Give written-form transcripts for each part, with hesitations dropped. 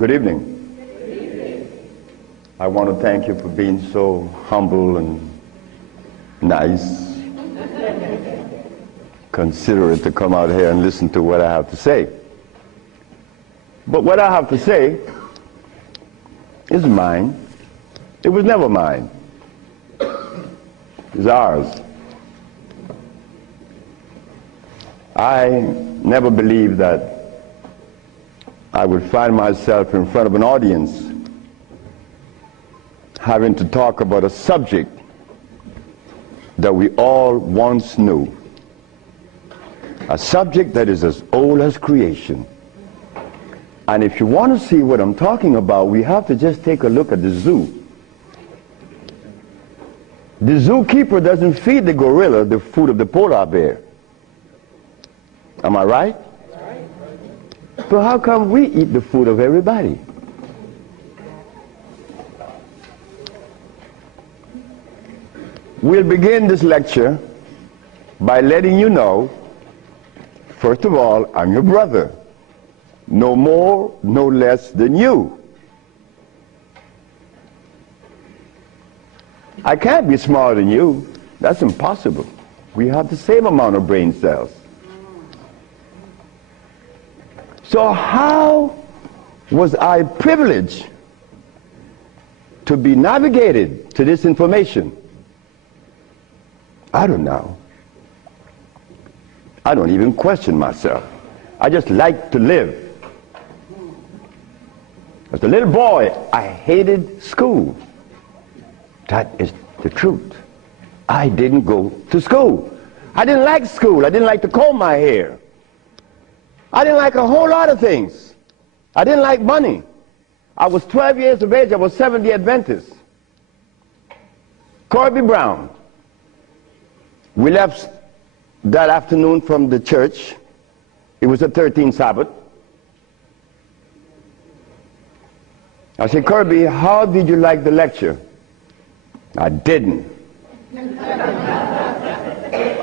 Good evening. Good evening. I want to thank you for being so humble and nice, considerate to come out here and listen to what I have to say. But what I have to say is mine. It was never mine. It's ours. I never believed that I would find myself in front of an audience having to talk about a subject that we all once knew. A subject that is as old as creation. And if you want to see what I'm talking about, we have to just take a look at the zoo. The zookeeper doesn't feed the gorilla the food of the polar bear. Am I right? So how come we eat the food of everybody? We'll begin this lecture by letting you know, first of all, I'm your brother. No more, no less than you. I can't be smarter than you. That's impossible. We have the same amount of brain cells. So how was I privileged to be navigated to this information? I don't know. I don't even question myself. I just like to live. As a little boy, I hated school. That is the truth. I didn't go to school. I didn't like school. I didn't like to comb my hair. I didn't like a whole lot of things. I didn't like money. I was 12 years of age. I was Seventh-day Adventist. Corby Brown. We left that afternoon from the church. It was the 13th Sabbath. I said, Kirby, how did you like the lecture? I didn't.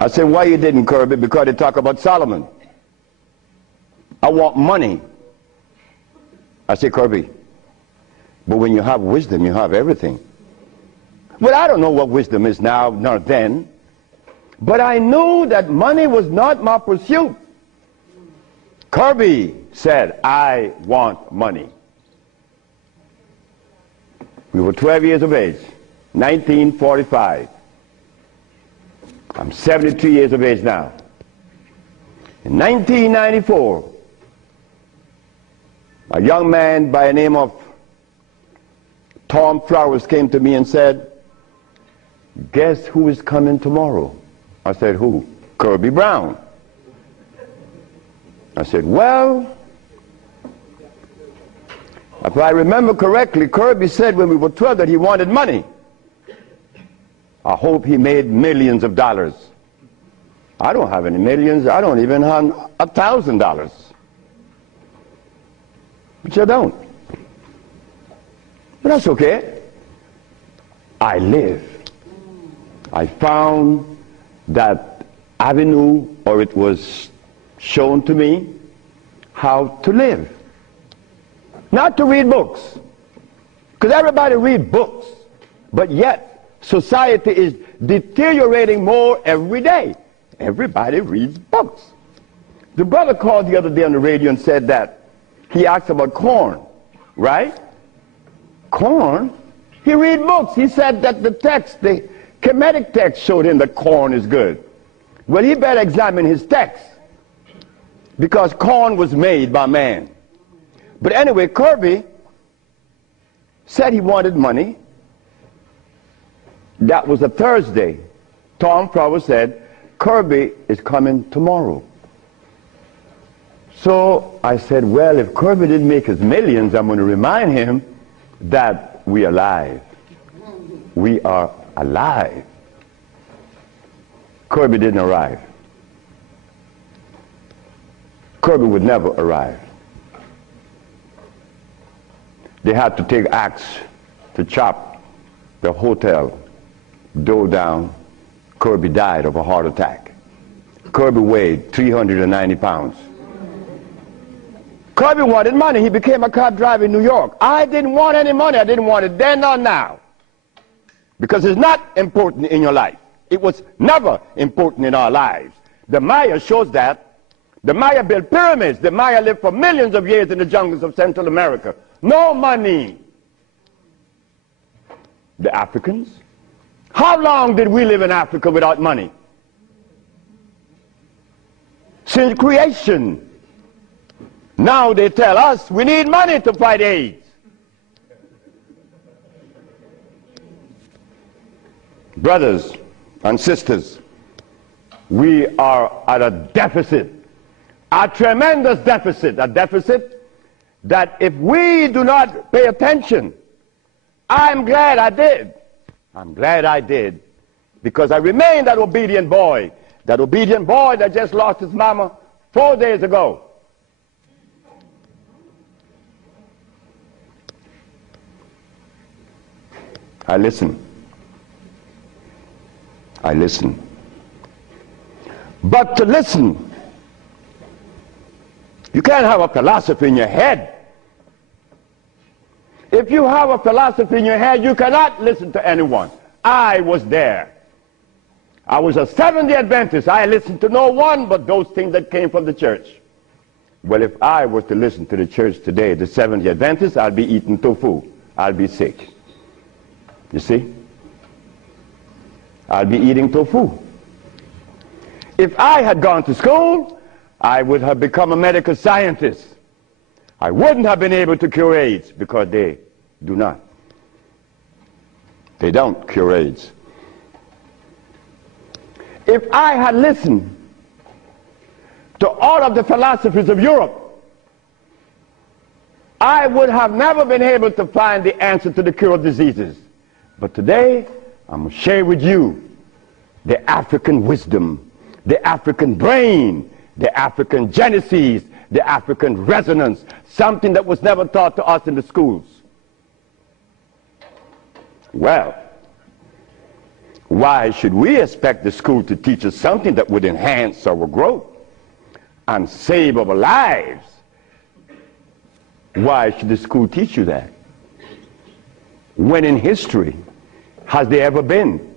I said, why you didn't, Kirby? Because they talk about Solomon. I want money. I said, Kirby, but when you have wisdom, you have everything. Well, I don't know what wisdom is now, nor then. But I knew that money was not my pursuit. Kirby said, I want money. We were 12 years of age, 1945. I'm 73 years of age now. In 1994, a young man by the name of Tom Flowers came to me and said, guess who is coming tomorrow? I said, who? Kirby Brown. I said, well, if I remember correctly, Kirby said when we were 12 that he wanted money. I hope he made millions of dollars. I don't have any millions. I don't even have $1,000. Which I don't. But that's okay. I live. I found that avenue, or it was shown to me how to live. Not to read books. Because everybody reads books. But yet, society is deteriorating more every day. Everybody reads books. The brother called the other day on the radio and said that he asked about corn, right? Corn? He read books. He said that the text, the Kemetic text showed him that corn is good. Well, he better examine his text, because corn was made by man. But anyway, Kirby said he wanted money. That was a Thursday. Tom Flowers said, Kirby is coming tomorrow. So I said, well, if Kirby didn't make his millions, I'm going to remind him that we are alive. We are alive. Kirby didn't arrive. Kirby would never arrive. They had to take axe to chop the hotel door down. Kirby died of a heart attack. Kirby weighed 390 pounds. Kirby wanted money. He became a cab driver in New York. I didn't want any money. I didn't want it then or now. Because it's not important in your life. It was never important in our lives. The Maya shows that. The Maya built pyramids. The Maya lived for millions of years in the jungles of Central America. No money. The Africans? How long did we live in Africa without money? Since creation. Now they tell us we need money to fight AIDS. Brothers and sisters, we are at a deficit, a tremendous deficit, a deficit that if we do not pay attention, I'm glad I did. I'm glad I did, because I remain that obedient boy that just lost his mama 4 days ago. I listen. I listen. But to listen, you can't have a philosophy in your head. If you have a philosophy in your head, you cannot listen to anyone. I was there. I was a Seventh-day Adventist. I listened to no one but those things that came from the church. Well, if I was to listen to the church today, the Seventh-day Adventists, I'd be eating tofu. I'll be sick. You see? I'll be eating tofu. If I had gone to school, I would have become a medical scientist. I wouldn't have been able to cure AIDS, because they do not. They don't cure AIDS. If I had listened to all of the philosophies of Europe, I would have never been able to find the answer to the cure of diseases. But today, I'm going to share with you the African wisdom, the African brain, the African genesis, the African resonance, something that was never taught to us in the schools. Well, why should we expect the school to teach us something that would enhance our growth and save our lives? Why should the school teach you that? When in history has there ever been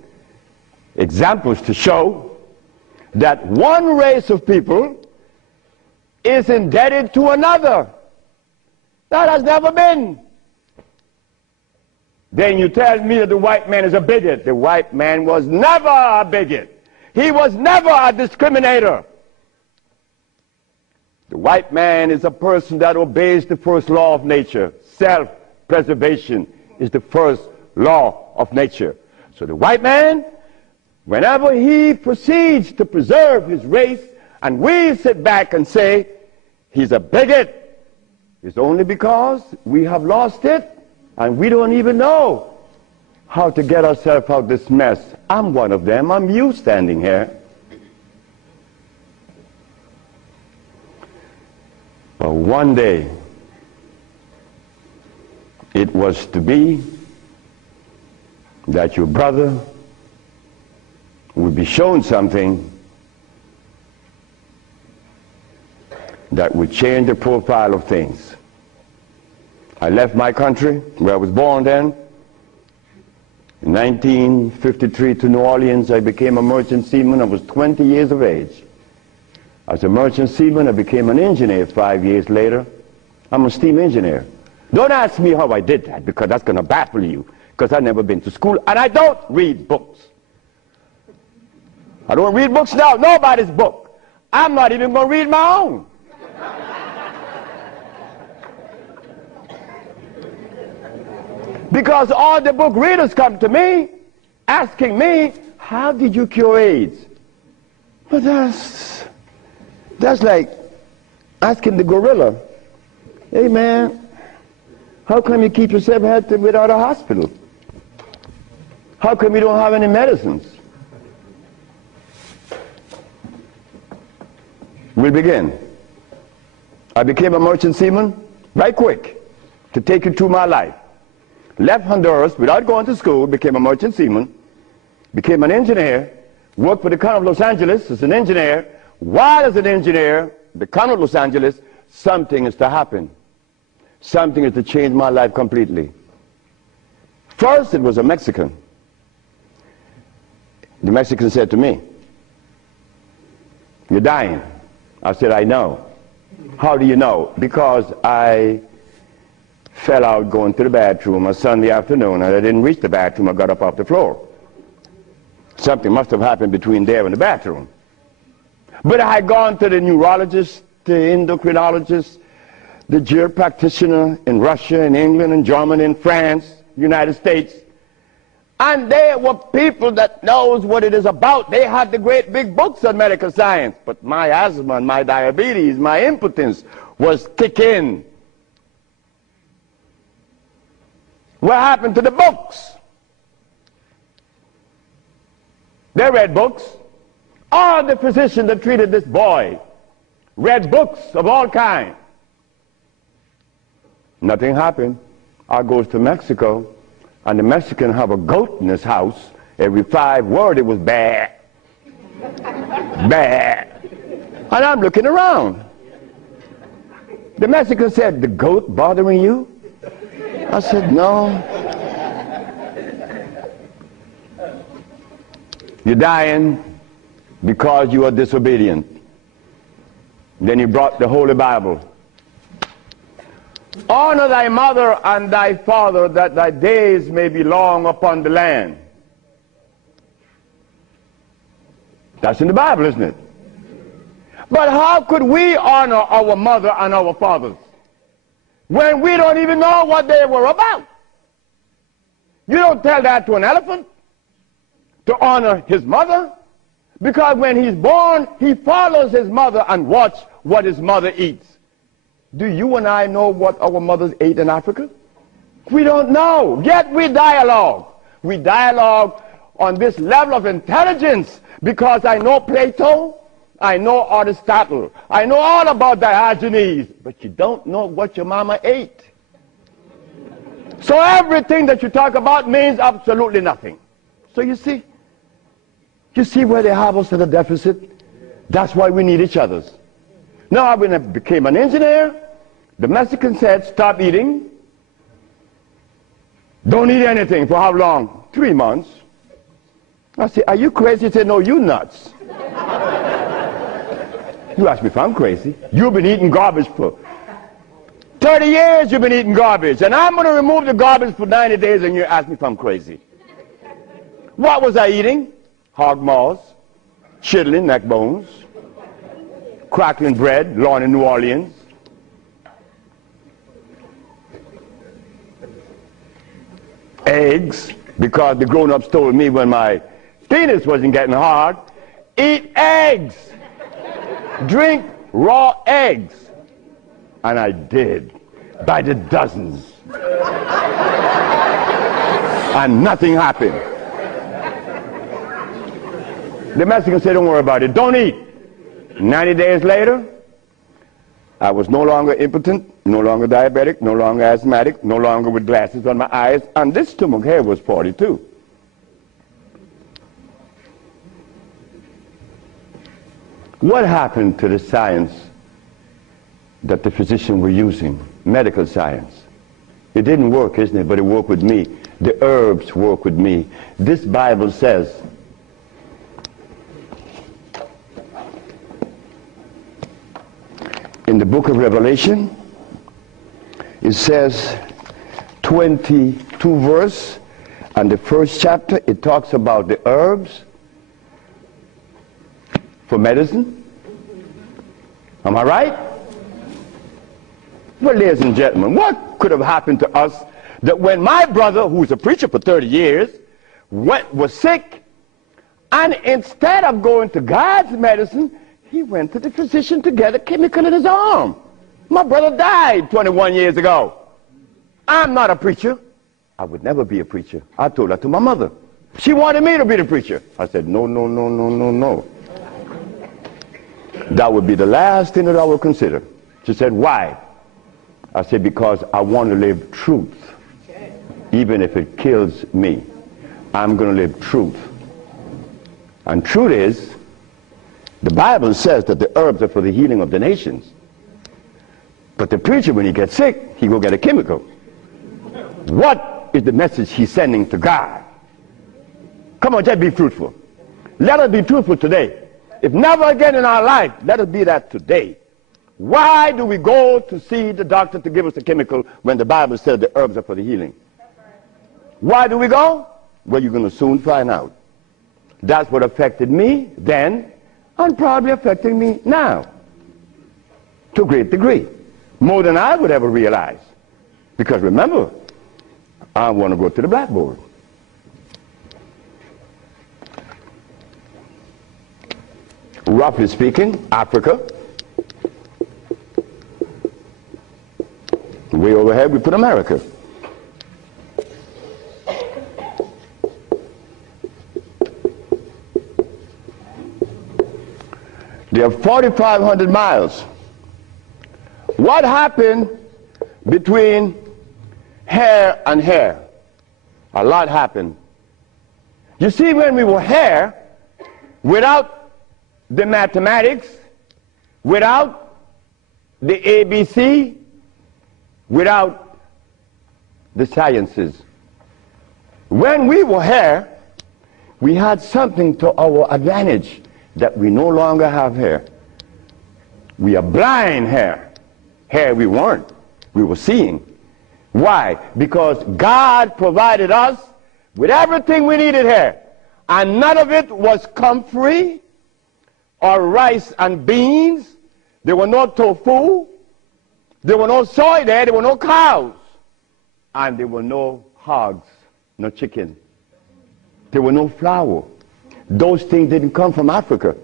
examples to show that one race of people is indebted to another? That has never been. Then you tell me that the white man is a bigot. The white man was never a bigot. He was never a discriminator. The white man is a person that obeys the first law of nature. Self-preservation is the first law of nature. So the white man, whenever he proceeds to preserve his race, and we sit back and say he's a bigot, it's only because we have lost it and we don't even know how to get ourselves out of this mess. I'm one of them. I'm you standing here. But one day it was to be that your brother would be shown something that would change the profile of things. I left my country, where I was born then. In 1953 to New Orleans, I became a merchant seaman. I was 20 years of age. As a merchant seaman, I became an engineer 5 years later. I'm a steam engineer. Don't ask me how I did that, because that's going to baffle you, because I've never been to school, and I don't read books. I don't read books now, nobody's book. I'm not even going to read my own. Because all the book readers come to me asking me, how did you cure AIDS? But that's like asking the gorilla, hey man, how come you keep yourself healthy without a hospital? How come you don't have any medicines? We'll begin. I became a merchant seaman right quick to take you through my life. Left Honduras without going to school, became a merchant seaman, became an engineer, worked for the County of Los Angeles as an engineer. While as an engineer, the County of Los Angeles something is to happen. Something is to change my life completely. First, it was a Mexican. The Mexican said to me, "You're dying." I said, "I know." "How do you know?" "Because I fell out going to the bathroom on Sunday afternoon, and I didn't reach the bathroom. I got up off the floor. Something must have happened between there and the bathroom." But I had gone to the neurologist, the endocrinologist, the jail practitioner in Russia, in England, in Germany, in France, United States. And they were people that knows what it is about. They had the great big books on medical science. But my asthma and my diabetes, my impotence was kicking. What happened to the books? They read books. All the physicians that treated this boy read books of all kinds. Nothing happened. I goes to Mexico, and the Mexican have a goat in his house. Every 5 words it was bad, bad. And I'm looking around. The Mexican said, "The goat bothering you?" I said, "No." "You're dying because you are disobedient." Then he brought the Holy Bible. "Honor thy mother and thy father, that thy days may be long upon the land." That's in the Bible, isn't it? But how could we honor our mother and our fathers when we don't even know what they were about? You don't tell that to an elephant, to honor his mother, because when he's born, he follows his mother and watch what his mother eats. Do you and I know what our mothers ate in Africa? We don't know, yet we dialogue. We dialogue on this level of intelligence because I know Plato, I know Aristotle, I know all about Diogenes, but you don't know what your mama ate. So everything that you talk about means absolutely nothing. So you see where they have us at a deficit? That's why we need each other. Now, when I became an engineer, the Mexican said, "Stop eating. Don't eat anything." For how long? 3 months. I said, "Are you crazy?" He said, "No, you nuts." You ask me if I'm crazy. You've been eating garbage for 30 years. You've been eating garbage. And I'm going to remove the garbage for 90 days, and you ask me if I'm crazy. What was I eating? Hog maws, chitlin, neck bones, crackling bread, Lorne in New Orleans. Eggs, because the grown-ups told me when my penis wasn't getting hard, eat eggs, drink raw eggs. And I did, by the dozens. And nothing happened. The Mexican said, "Don't worry about it, don't eat." 90 days later, I was no longer impotent, no longer diabetic, no longer asthmatic, no longer with glasses on my eyes, and this stomach hair was 42. What happened to the science that the physicians were using, medical science? It didn't work, isn't it? But it worked with me. The herbs work with me. This Bible says, in the book of Revelation, it says 22 verse, and the first chapter, it talks about the herbs for medicine. Am I right? Well, ladies and gentlemen, what could have happened to us that when my brother, who's a preacher for 30 years, was sick, and instead of going to God's medicine, he went to the physician to get a chemical in his arm. My brother died 21 years ago. I'm not a preacher. I would never be a preacher. I told that to my mother. She wanted me to be the preacher. I said, no, no, no, no, no, no. That would be the last thing that I would consider. She said, "Why?" I said, "Because I want to live truth. Even if it kills me, I'm going to live truth." And truth is, the Bible says that the herbs are for the healing of the nations. But the preacher, when he gets sick, he go get a chemical. What is the message he's sending to God? Come on, just be fruitful. Let us be truthful today. If never again in our life, let us be that today. Why do we go to see the doctor to give us a chemical when the Bible says the herbs are for the healing? Why do we go? Well, you're going to soon find out. That's what affected me then and probably affecting me now to a great degree. More than I would ever realize. Because remember, I want to go to the blackboard. Roughly speaking, Africa. Way overhead we put America. They are 4,500 miles. What happened between here and here? A lot happened. You see, when we were here, without the mathematics, without the ABC, without the sciences, when we were here, we had something to our advantage that we no longer have here. We are blind here. Here we weren't. We were seeing. Why? Because God provided us with everything we needed here. And none of it was comfrey or rice and beans. There were no tofu. There were no soy there. There were no cows. And there were no hogs, no chicken. There were no flour. Those things didn't come from Africa.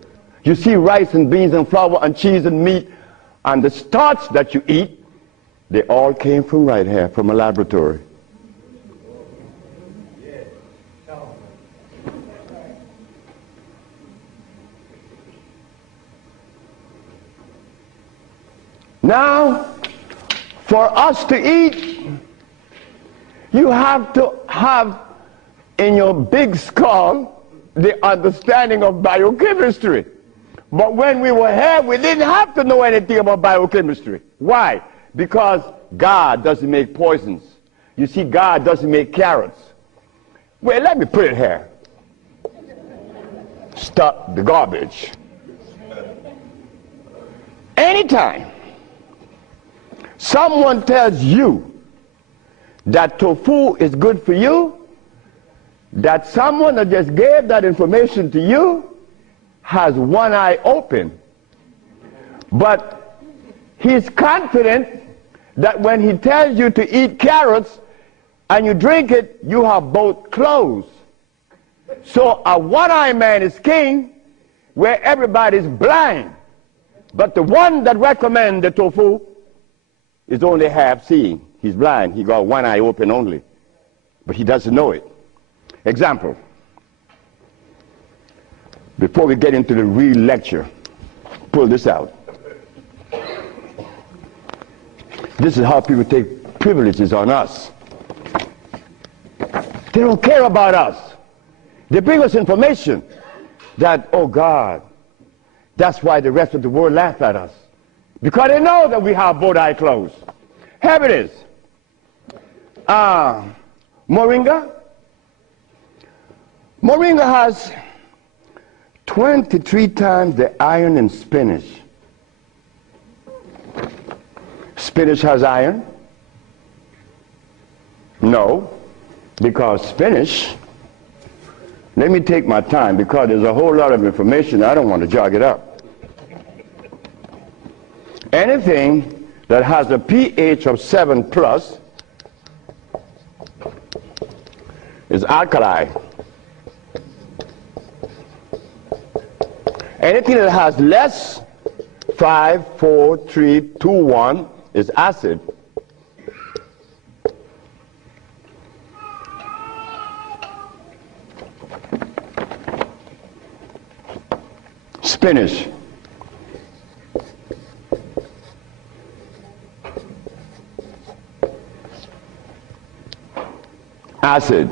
You see, rice and beans and flour and cheese and meat and the starch that you eat, they all came from right here, from a laboratory. Now, for us to eat, you have to have in your big skull the understanding of biochemistry. But when we were here, we didn't have to know anything about biochemistry. Why? Because God doesn't make poisons. You see, God doesn't make carrots. Well, let me put it here. Stop the garbage. Anytime someone tells you that tofu is good for you, that someone that just gave that information to you has one eye open. But he's confident that when he tells you to eat carrots and you drink it, you have both closed. So a one-eye man is king where everybody's blind. But the one that recommends the tofu is only half seeing. He's blind. He got one eye open only. But he doesn't know it. Example. Before we get into the real lecture, pull this out. This is how people take privileges on us. They don't care about us. They bring us information that, oh God, that's why the rest of the world laugh at us. Because they know that we have both eyes closed. Here it is. Moringa. Moringa has 23 times the iron in spinach. Spinach has iron? No, because spinach, let me take my time because there's a whole lot of information. I don't want to jog it up. Anything that has a pH of 7 plus is alkali. Anything that has less, 5, 4, 3, 2, 1, is acid. Spinach. Acid.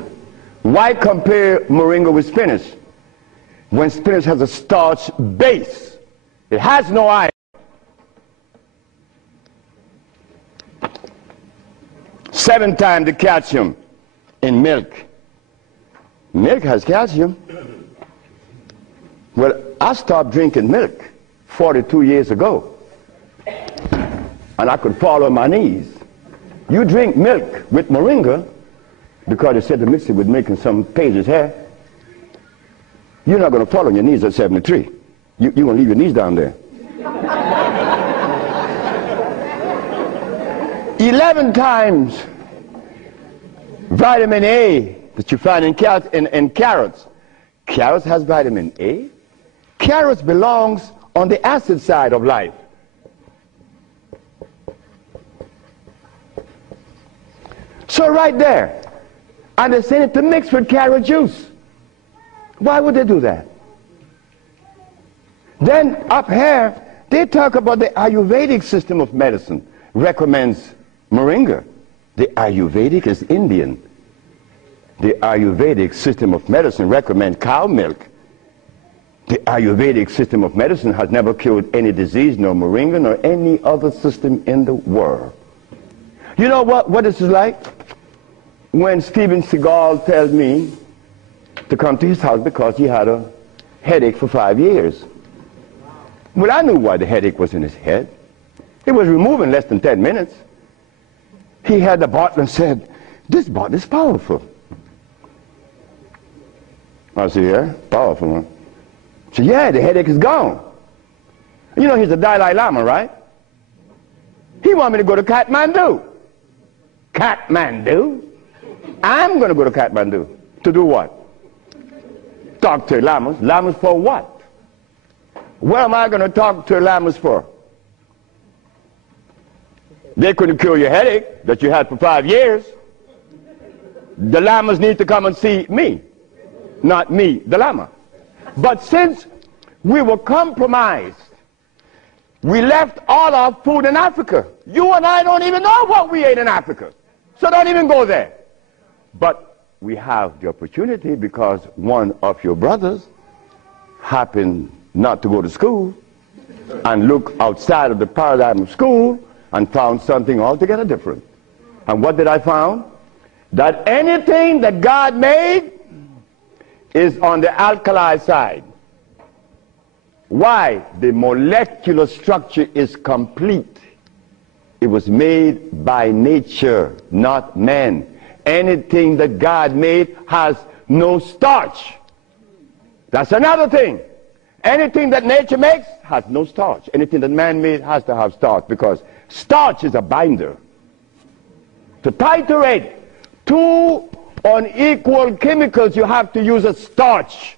Why compare moringa with spinach? When spinach has a starch base, it has no iron. 7 times the calcium in milk. Milk has calcium. Well, I stopped drinking milk 42 years ago, and I could fall on my knees. You drink milk with moringa, because they said to mix it with milk and some pages hair, you're not going to fall on your knees at 73. You're going to leave your knees down there. 11 times vitamin A that you find in carrots. Carrots has vitamin A. Carrots belongs on the acid side of life. So right there, and they say it to mix with carrot juice. Why would they do that? Then up here, they talk about the Ayurvedic system of medicine recommends moringa. The Ayurvedic is Indian. The Ayurvedic system of medicine recommends cow milk. The Ayurvedic system of medicine has never cured any disease, nor moringa, nor any other system in the world. You know what this is like? When Steven Seagal tells me to come to his house because he had a headache for 5 years. Well, I knew why the headache was in his head. It was removed in less than 10 minutes. He had the bottle and said, "This bottle is powerful." I said, "Yeah, powerful, huh?" He said, "Yeah, the headache is gone." You know, he's the Dalai Lama, right? He wanted me to go to Kathmandu. Kathmandu? I'm going to go to Kathmandu. To do what? Talk to lamas. Lamas for what? What am I going to talk to lamas for? They couldn't cure your headache that you had for 5 years. The lamas need to come and see me, not me, the lama. But since we were compromised, we left all our food in Africa. You and I don't even know what we ate in Africa. So don't even go there. But we have the opportunity because one of your brothers happened not to go to school and look outside of the paradigm of school and found something altogether different. And what did I find? That anything that God made is on the alkali side. Why? The molecular structure is complete. It was made by nature, not man. Anything that God made has no starch. That's another thing. Anything that nature makes has no starch. Anything that man made has to have starch, because starch is a binder. To titrate two unequal chemicals, you have to use a starch.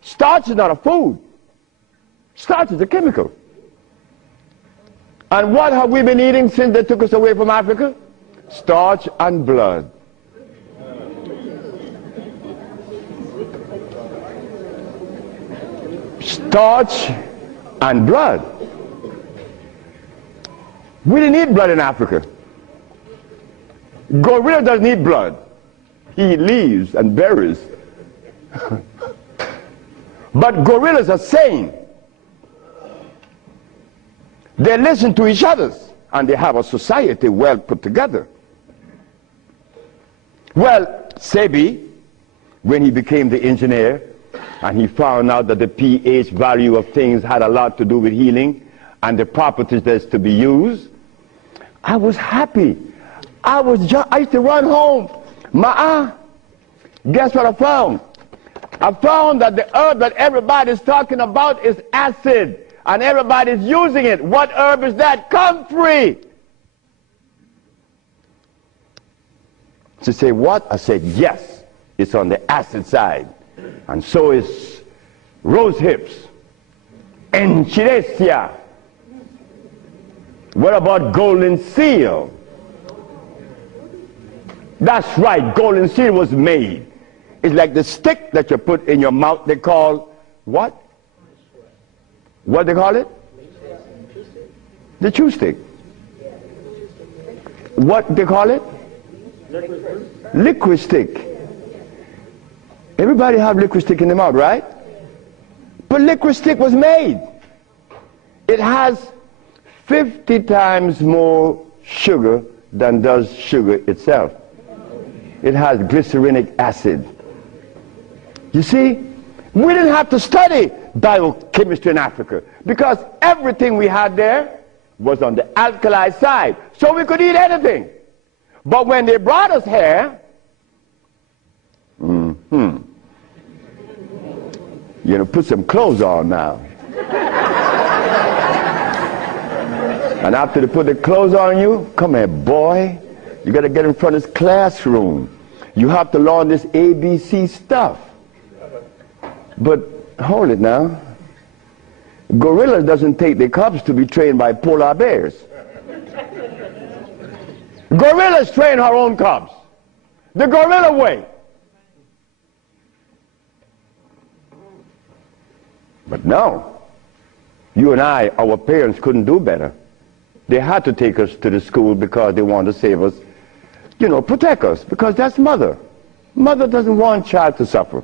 Starch is not a food. Starch is a chemical. And what have we been eating since they took us away from Africa? Starch and blood. Starch and blood. We didn't eat blood in Africa. Gorilla doesn't eat blood. He eats leaves and berries. But gorillas are sane. They listen to each other, and they have a society well put together. Well, Sebi, when he became the engineer, and he found out that the pH value of things had a lot to do with healing and the properties that's to be used, I was happy. I used to run home. Guess what I found? I found that the herb that everybody's talking about is acid, and everybody's using it. What herb is that? Comfrey. She said, what? I said, yes, it's on the acid side. And so is rose hips, enchirecia. What about golden seal? That's right, golden seal was made. It's like the stick that you put in your mouth. They call what? What they call it? The chew stick. What they call it? Liquid stick. Everybody have liquid stick in the mouth, right? But liquid stick was made. It has 50 times more sugar than does sugar itself. It has glycerinic acid. You see, we didn't have to study biochemistry in Africa because everything we had there was on the alkali side, so we could eat anything. But when they brought us here, put some clothes on now. And after they put the clothes on you, come here, boy. You got to get in front of this classroom. You have to learn this ABC stuff. But hold it now. Gorillas doesn't take their cubs to be trained by polar bears. Gorillas train her own cubs. The gorilla way. But no. You and I, our parents couldn't do better. They had to take us to the school because they wanted to save us, protect us, because that's mother. Mother doesn't want child to suffer.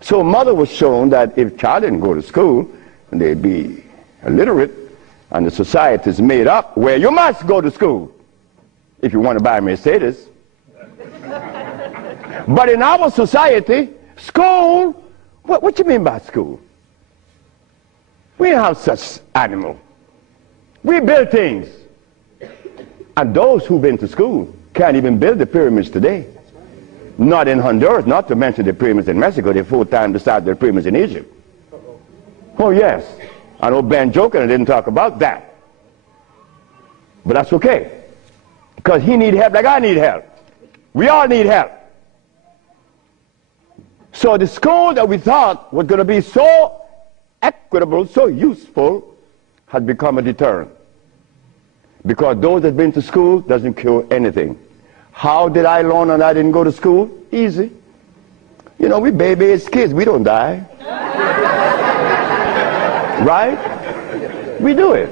So mother was shown that if child didn't go to school, they'd be illiterate, and the society is made up where you must go to school if you want to buy a Mercedes. But in our society, school, what you mean by school? We don't have such animal. We build things. And those who've been to school can't even build the pyramids today. Not in Honduras, not to mention the pyramids in Mexico. They're 4 times the size of the pyramids in Egypt. Oh, yes. I know Ben joking and didn't talk about that. But that's okay. Because he need help like I need help. We all need help. So the school that we thought was going to be so equitable, so useful, has become a deterrent. Because those that have been to school doesn't cure anything. How did I learn and I didn't go to school? Easy. We baby-aged kids. We don't die. Right? We do it.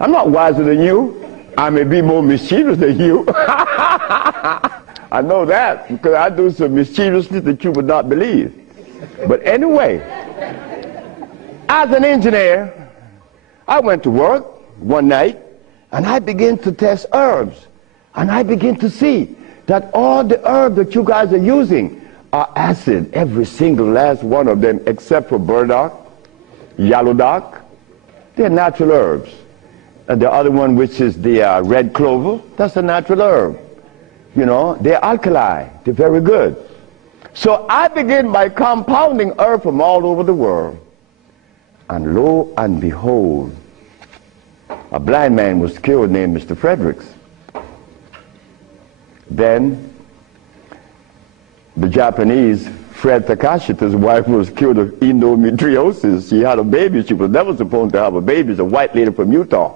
I'm not wiser than you. I may be more mischievous than you. I know that because I do some mischievousness that you would not believe. But anyway, as an engineer, I went to work one night and I began to test herbs. And I begin to see that all the herbs that you guys are using are acid, every single last one of them, except for burdock, yellow dock. They're natural herbs. And the other one, which is the red clover, that's a natural herb. They're alkali. They're very good. So I begin by compounding herbs from all over the world. And lo and behold, a blind man was killed named Mr. Fredericks. Then the Japanese, Fred Takashita's wife was killed of endometriosis. She had a baby. She was never supposed to have a baby. It's a white lady from Utah.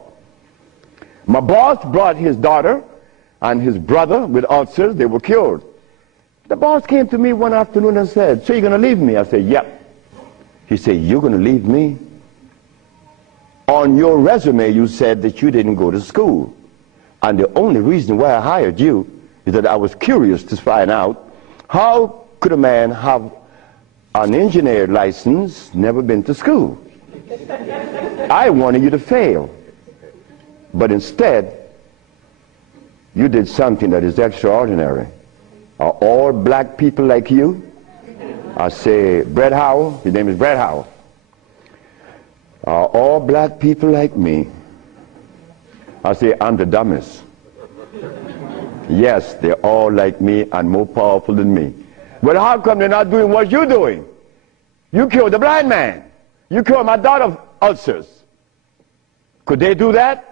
My boss brought his daughter and his brother with ulcers. They were cured. The boss came to me one afternoon and said, "So you're going to leave me?" I said, "Yep." He said, "You're going to leave me? On your resume, you said that you didn't go to school. And the only reason why I hired you is that I was curious to find out how could a man have an engineer license, never been to school. I wanted you to fail. But instead, you did something that is extraordinary. Are all black people like you?" I say, "Brett Howell," his name is Brett Howell. "Are all black people like me?" I say, "I'm the dumbest." "Yes, they're all like me and more powerful than me." "But how come they're not doing what you're doing? You killed the blind man. You killed my daughter of ulcers. Could they do that?"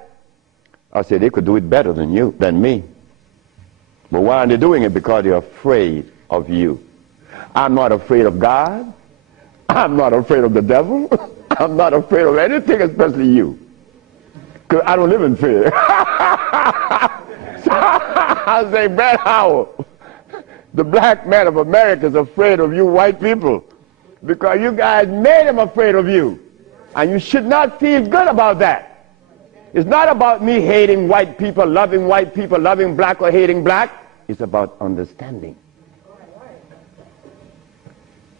I said, "They could do it better than me. But why are they doing it? Because they're afraid of you. I'm not afraid of God. I'm not afraid of the devil. I'm not afraid of anything, especially you. Because I don't live in fear." So I say, "Brett Howell, the black man of America is afraid of you white people because you guys made him afraid of you. And you should not feel good about that. It's not about me hating white people, loving black or hating black. It's about understanding.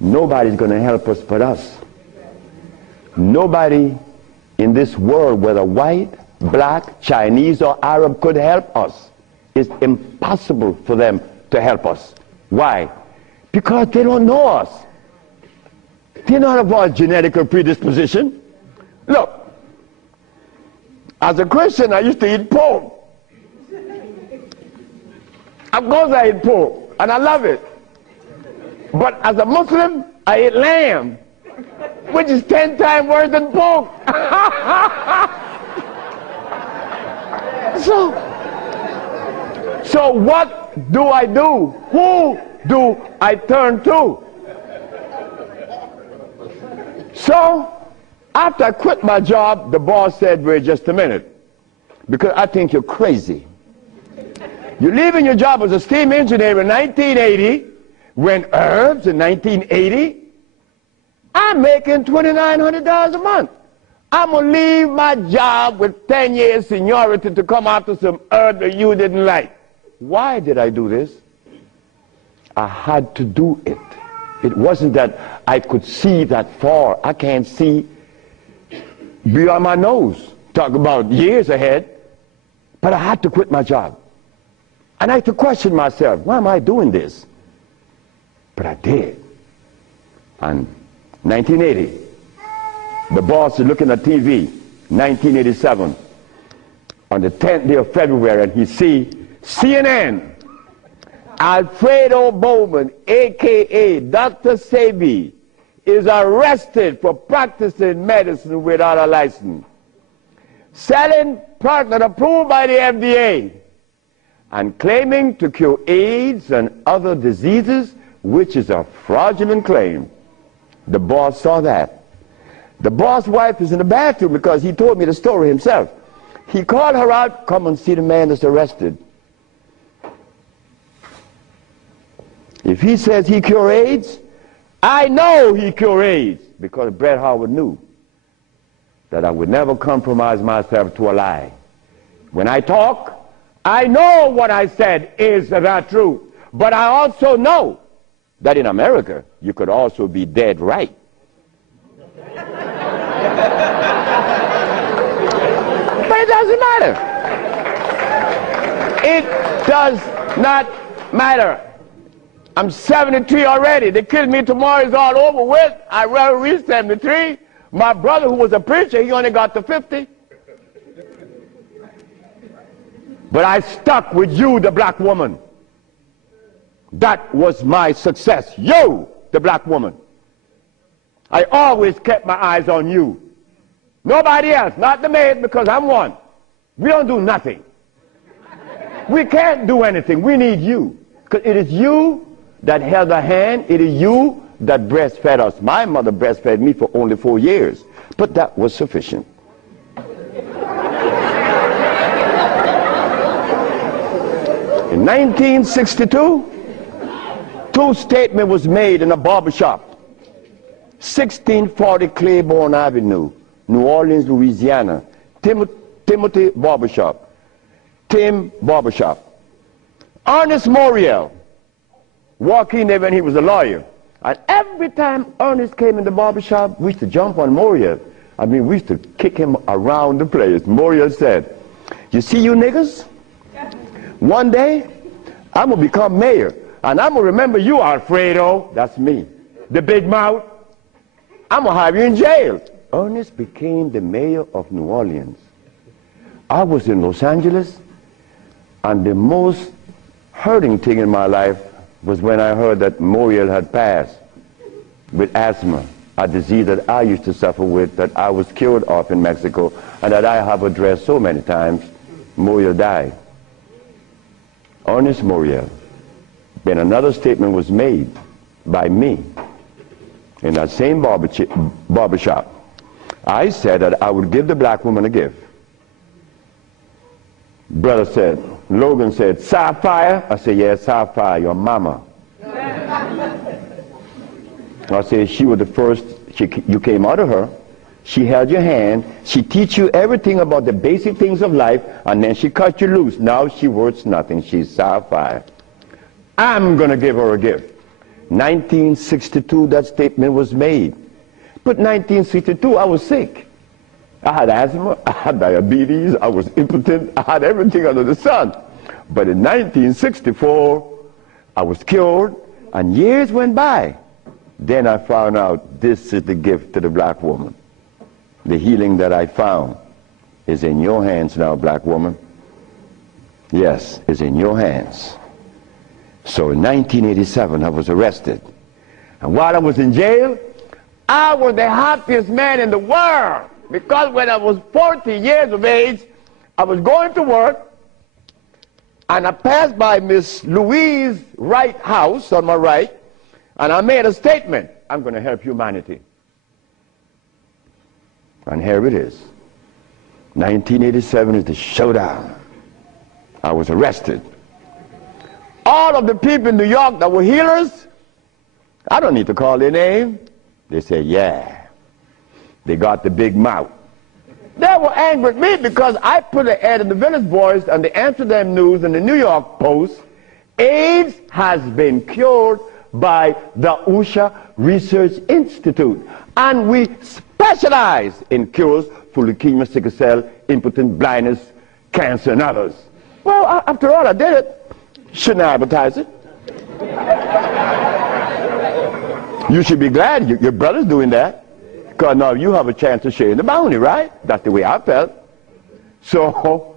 Nobody's going to help us but us. Nobody in this world, whether white, black, Chinese, or Arab, could help us. it's impossible for them to help us. Why? Because they don't know us. They don't have our genetic predisposition. Look, as a Christian, I used to eat pork. Of course I eat pork, and I love it. But as a Muslim, I eat lamb, which is 10 times worse than pork. So what do I do? Who do I turn to? So after I quit my job, the boss said, wait just a minute, because I think you're crazy. You're leaving your job as a steam engineer in 1980, when herbs in 1980, I'm making $2,900 a month. I'm going to leave my job with 10 years seniority to come after some herb that you didn't like. Why did I do this? I had to do it. It wasn't that I could see that far. I can't see beyond my nose. Talk about years ahead. But I had to quit my job. And I had to question myself, why am I doing this? But I did. And 1980, the boss is looking at TV, 1987, on the 10th day of February, and he see CNN, Alfredo Bowman, a.k.a. Dr. Sebi, is arrested for practicing medicine without a license, selling product not approved by the FDA, and claiming to cure AIDS and other diseases, which is a fraudulent claim. The boss saw that. The boss' wife is in the bathroom because he told me the story himself. He called her out, come and see the man that's arrested. If he says he cure AIDS, I know he cure AIDS, because Bret Howard knew that I would never compromise myself to a lie. When I talk, I know what I said is the truth, but I also know that in America, you could also be dead right. But it doesn't matter. It does not matter. I'm 73 already. They kill me tomorrow, it's all over with. I rather reach 73. My brother, who was a preacher, he only got to 50. But I stuck with you, the black woman. That was my success. You, the black woman. I always kept my eyes on you. Nobody else, not the maid, because I'm one. We don't do nothing. We can't do anything. We need you. Because it is you that held our hand. It is you that breastfed us. My mother breastfed me for only 4 years. But that was sufficient. In 1962, two statements was made in a barbershop. 1640 Claiborne Avenue, New Orleans, Louisiana. Timothy Barbershop. Tim Barbershop. Ernest Moriel walked in there when he was a lawyer. And every time Ernest came in the barbershop, we used to jump on Moriel. I mean, we used to kick him around the place. Moriel said, you see you niggas? One day, I'm going to become mayor. And I'm going to remember you, Alfredo. That's me. The big mouth. I'm going to have you in jail. Ernest became the mayor of New Orleans. I was in Los Angeles, and the most hurting thing in my life was when I heard that Moriel had passed with asthma, a disease that I used to suffer with, that I was cured of in Mexico, and that I have addressed so many times. Moriel died. Ernest Moriel. Then another statement was made by me in that same barbershop. I said that I would give the black woman a gift. Brother said, Logan said, Sapphire? I said, yes, Sapphire, your mama. I said, she was the first, you came out of her. She held your hand. She teach you everything about the basic things of life, and then she cut you loose. Now she worth nothing. She's Sapphire. I'm going to give her a gift. 1962, that statement was made. But 1962, I was sick. I had asthma, I had diabetes, I was impotent, I had everything under the sun. But in 1964, I was cured, and years went by. Then I found out this is the gift to the black woman. The healing that I found is in your hands now, black woman. Yes, it's in your hands. So in 1987, I was arrested. And while I was in jail, I was the happiest man in the world. Because when I was 40 years of age, I was going to work, and I passed by Miss Louise Wright's house on my right, and I made a statement: I'm going to help humanity. And here it is. 1987 is the showdown. I was arrested. All of the people in New York that were healers, I don't need to call their name. They say, yeah. They got the big mouth. They were angry at me because I put an ad in the Village Voice and the Amsterdam News and the New York Post. AIDS has been cured by the USHA Research Institute. And we specialize in cures for leukemia, sickle cell, impotence, blindness, cancer, and others. Well, after all, I did it. Shouldn't I advertise it? You should be glad your brother's doing that. Because now you have a chance to share in the bounty, right? That's the way I felt. So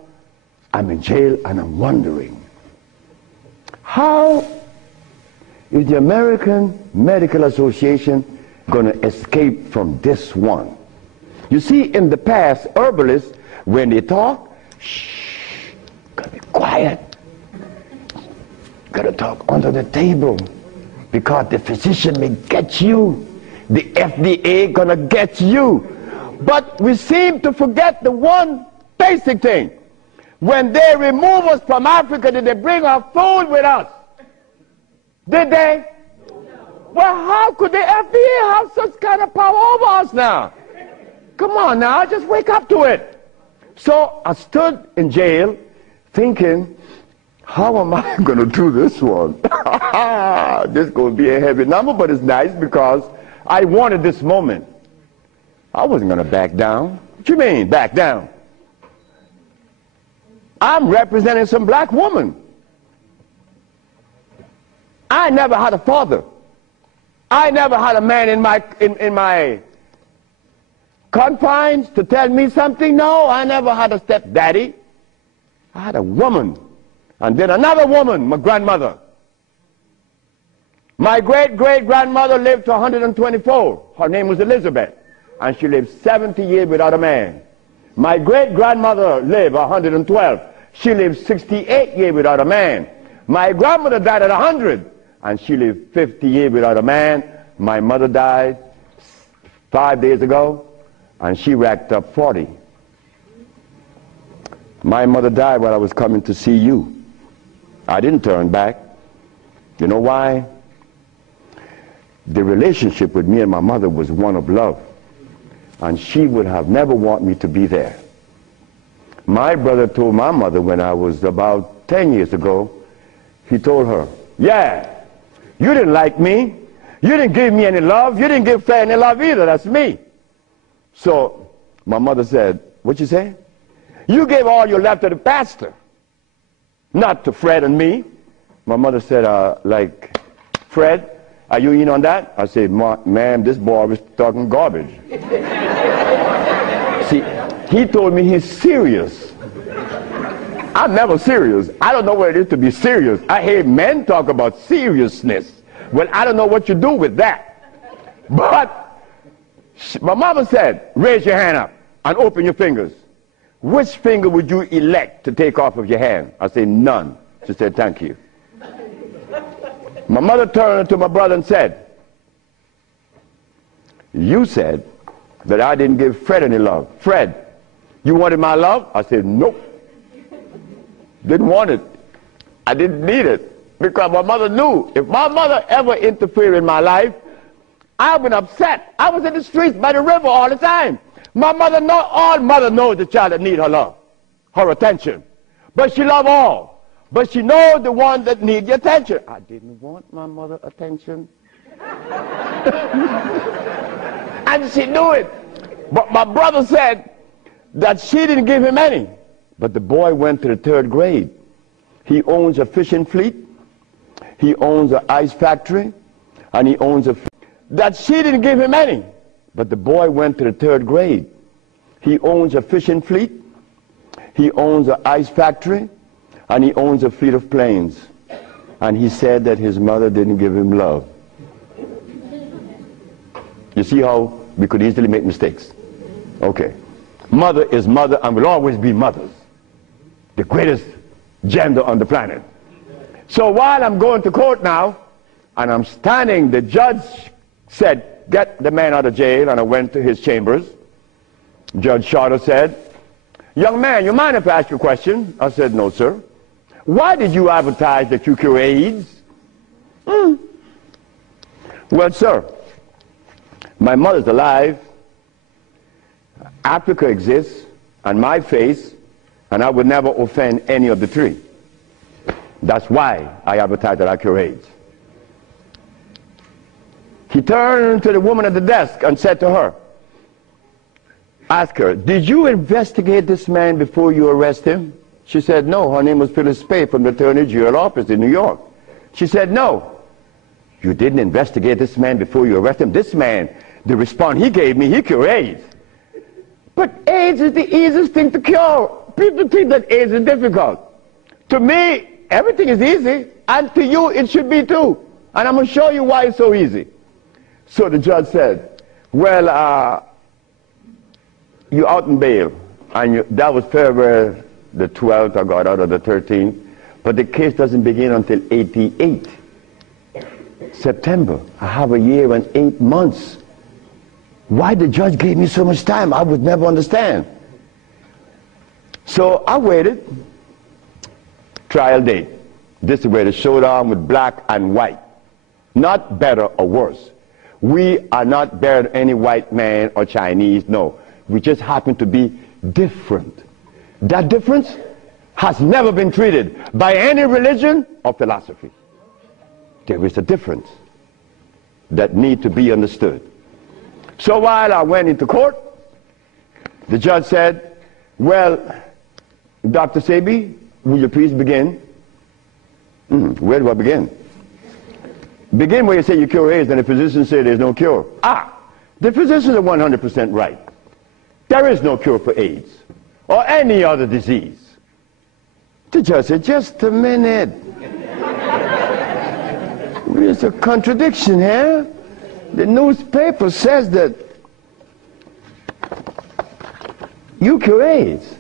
I'm in jail and I'm wondering, how is the American Medical Association going to escape from this one? You see, in the past, herbalists, when they talk, shh, gotta be quiet. Gotta talk under the table, because the physician may get you. The FDA gonna get you. But we seem to forget the one basic thing. When they remove us from Africa, did they bring our food with us? Did they? Well, how could the FDA have such kind of power over us now? Come on now, just wake up to it. So I stood in jail thinking, how am I going to do this one? This is going to be a heavy number, but it's nice because I wanted this moment. I wasn't going to back down. What you mean, back down? I'm representing some black woman. I never had a father. I never had a man in my confines to tell me something. No, I never had a stepdaddy. I had a woman. And then another woman, my grandmother. My great-great-grandmother lived to 124. Her name was Elizabeth. And she lived 70 years without a man. My great-grandmother lived 112. She lived 68 years without a man. My grandmother died at 100. And she lived 50 years without a man. My mother died 5 days ago. And she racked up 40. My mother died while I was coming to see you. I didn't turn back. You know why? The relationship with me and my mother was one of love. And she would have never wanted me to be there. My brother told my mother when I was about 10 years ago, he told her, yeah, you didn't like me. You didn't give me any love. You didn't give Fred any love either. That's me. So my mother said, what you say? You gave all your love to the pastor, not to Fred and me. My mother said, like, Fred, are you in on that? I said, ma'am, this boy was talking garbage. See, he told me he's serious. I'm never serious. I don't know what it is to be serious. I hear men talk about seriousness. Well, I don't know what you do with that. But my mama said, raise your hand up and open your fingers. Which finger would you elect to take off of your hand? I said, none. She said, thank you. My mother turned to my brother and said, you said that I didn't give Fred any love. Fred, you wanted my love? I said, nope. Didn't want it. I didn't need it. Because my mother knew if my mother ever interfered in my life, I would be upset. I was in the streets by the river all the time. My mother all mother knows the child that need her love, her attention. But she love all. But she knows the one that need the attention. I didn't want my mother attention. And she knew it. But my brother said that she didn't give him any. But the boy went to the 3rd grade. He owns a fishing fleet, he owns an ice factory, and he owns a... That she didn't give him any, but the boy went to the 3rd grade. He owns a fishing fleet, he owns an ice factory, and he owns a fleet of planes. And he said that his mother didn't give him love. You see how we could easily make mistakes? Okay. Mother is mother and will always be mothers. The greatest gender on the planet. So while I'm going to court now, and I'm standing, the judge said, get the man out of jail, and I went to his chambers. Judge Shorter said, young man, you mind if I ask you a question? I said, no, sir. Why did you advertise that you cure AIDS? Well, sir, my mother's alive, Africa exists, and my face, and I would never offend any of the 3. That's why I advertise that I cure AIDS. He turned to the woman at the desk and said to her, ask her, did you investigate this man before you arrest him? She said, no. Her name was Phyllis Spay from the Attorney General office in New York. She said, no. You didn't investigate this man before you arrest him? This man, the response he gave me, he cured AIDS. But AIDS is the easiest thing to cure. People think that AIDS is difficult. To me, everything is easy, and to you it should be too. And I'm going to show you why it's so easy. So the judge said, well, you're out in bail, and that was February the 12th, I got out of the 13th, but the case doesn't begin until 88. September, I have a year and 8 months. Why the judge gave me so much time, I would never understand. So I waited, trial date. This is where the showdown with black and white. Not better or worse. We are not better than any white man or Chinese, no. We just happen to be different. That difference has never been treated by any religion or philosophy. There is a difference that needs to be understood. So while I went into court, the judge said, well, Dr. Sebi, will you please begin? Where do I begin? Begin where you say you cure AIDS and the physician say there's no cure. The physicians are 100% right. There is no cure for AIDS or any other disease. The judge said, just a minute. There's a contradiction here. The newspaper says that you cure AIDS.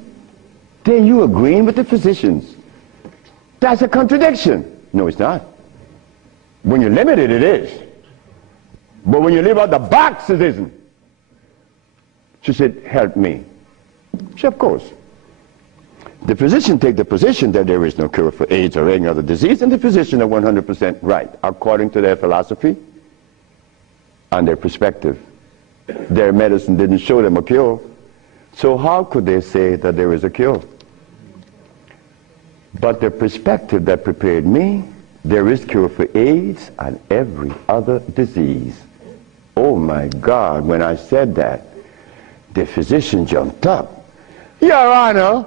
Then you agreeing with the physicians. That's a contradiction. No, it's not. When you're limited, it is. But when you leave out the box, it isn't. She said, help me. She said, of course. The physician take the position that there is no cure for AIDS or any other disease, and the physician are 100% right, according to their philosophy and their perspective. Their medicine didn't show them a cure. So how could they say that there is a cure? But the perspective that prepared me, there is cure for AIDS and every other disease. Oh my God, when I said that, the physician jumped up. Your Honor,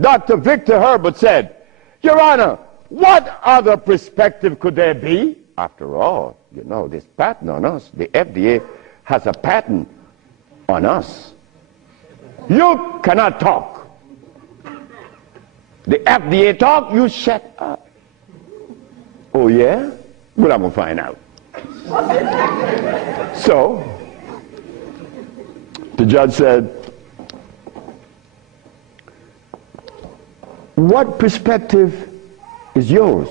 Dr. Victor Herbert said, Your Honor, what other perspective could there be? After all, you know, this patent on us, the FDA has a patent on us. You cannot talk. The FDA talk, you shut up. Oh yeah? Well, I'm going to find out. So, the judge said, what perspective is yours?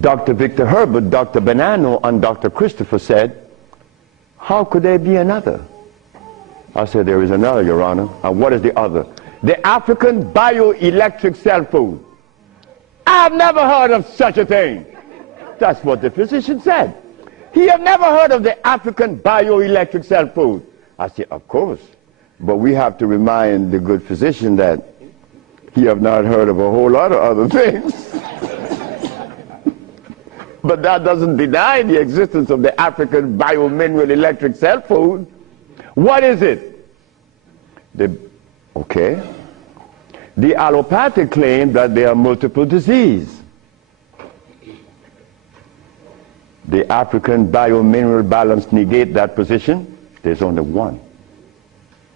Dr. Victor Herbert, Dr. Bonanno, and Dr. Christopher said, how could there be another? I said, there is another, Your Honor. And what is the other? The African bioelectric cell food. I've never heard of such a thing. That's what the physician said. He had never heard of the African bioelectric cell food. I said, of course. But we have to remind the good physician that he have not heard of a whole lot of other things. But that doesn't deny the existence of the African biomineral electric cell food. What is it? Okay. The allopathic claim that there are multiple diseases. The African biomineral balance negate that position. There's only one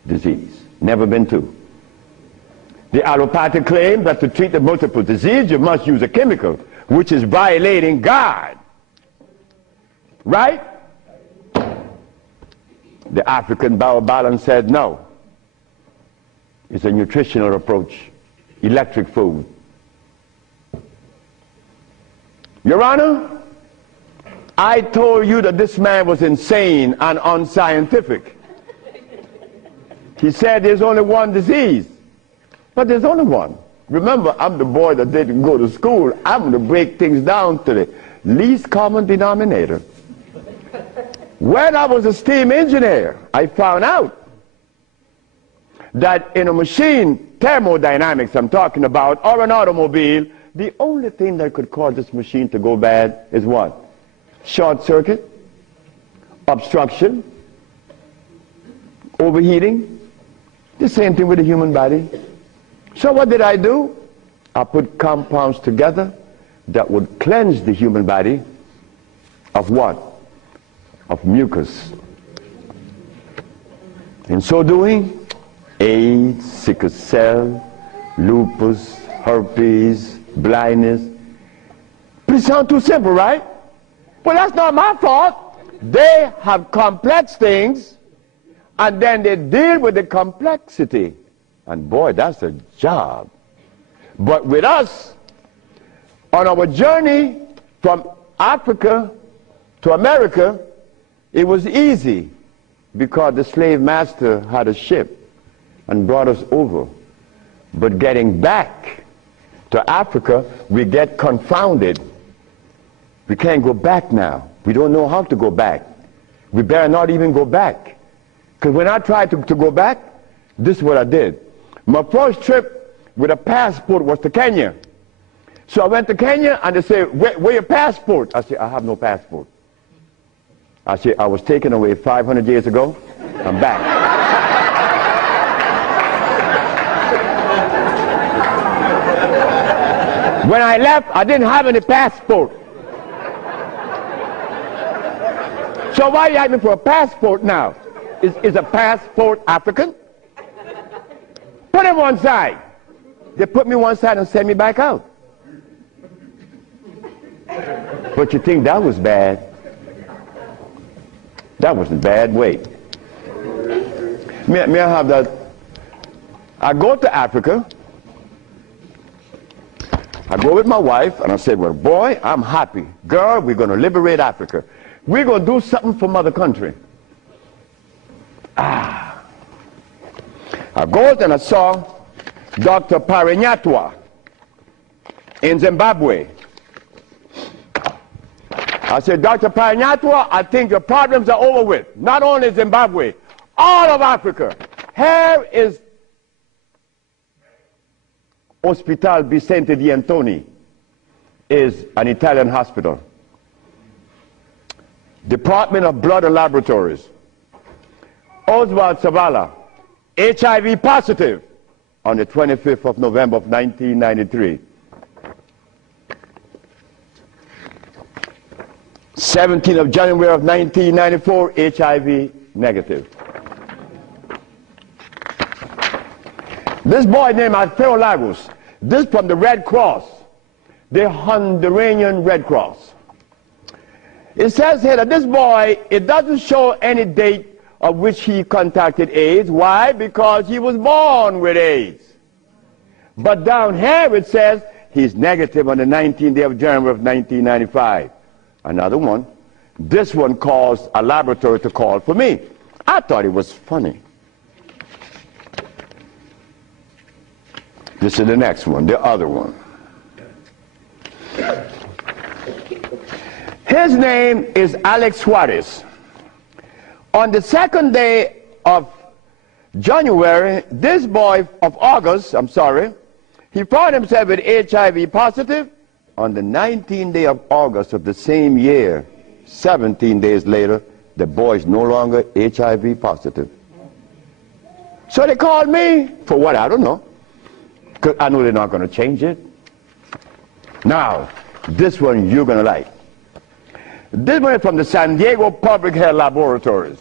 disease, never been two. The allopathic claim that to treat the multiple disease you must use a chemical, which is violating God. Right? The African biobalance said no. It's a nutritional approach, electric food. Your Honor, I told you that this man was insane and unscientific. He said there's only one disease, but there's only one. Remember, I'm the boy that didn't go to school. I'm going to break things down to the least common denominator. When I was a steam engineer, I found out that in a machine, thermodynamics I'm talking about, or an automobile, the only thing that could cause this machine to go bad is what? Short circuit, obstruction, overheating. The same thing with the human body. So what did I do? I put compounds together that would cleanse the human body of what? Of mucus. In so doing, AIDS, sickle cell, lupus, herpes, blindness. But it sounds too simple, right? Well, that's not my fault. They have complex things, and then they deal with the complexity. And boy, that's a job. But with us, on our journey from Africa to America, it was easy because the slave master had a ship and brought us over. But getting back to Africa, we get confounded. We can't go back now. We don't know how to go back. We better not even go back. Because when I tried to go back, this is what I did. My first trip with a passport was to Kenya. So I went to Kenya and they said, where your passport? I said, I have no passport. I said, I was taken away 500 years ago. I'm back. When I left, I didn't have any passport. So why are you asking for a passport now? Is a passport African? Put him one side. They put me one side and send me back out. But you think that was bad? That wasn't bad. Wait. May I have that? I go to Africa. I go with my wife and I said, well, boy, I'm happy. Girl, we're going to liberate Africa. We're going to do something for mother country. I go and I saw Dr. Parinyatwa in Zimbabwe. I said, Dr. Parinyatwa, I think your problems are over with. Not only Zimbabwe, all of Africa. Here is Hospital Vicente di Antoni, is an Italian hospital. Department of Blood and Laboratories. Oswald Zavala, HIV positive on the 25th of November of 1993. 17th of January of 1994, HIV negative. This boy named Alfredo Lagos, this from the Red Cross, the Honduran Red Cross. It says here that this boy, it doesn't show any date of which he contracted AIDS. Why? Because he was born with AIDS. But down here it says he's negative on the 19th day of January of 1995. Another one. This one caused a laboratory to call for me. I thought it was funny. This is the next one, the other one. His name is Alex Suarez. On the second day of January, this boy of August, he found himself with HIV positive. On the 19th day of August of the same year, 17 days later, the boy is no longer HIV positive. So they called me for what? I don't know. because I know they're not going to change it. Now, this one you're going to like. This one is from the San Diego Public Health Laboratories.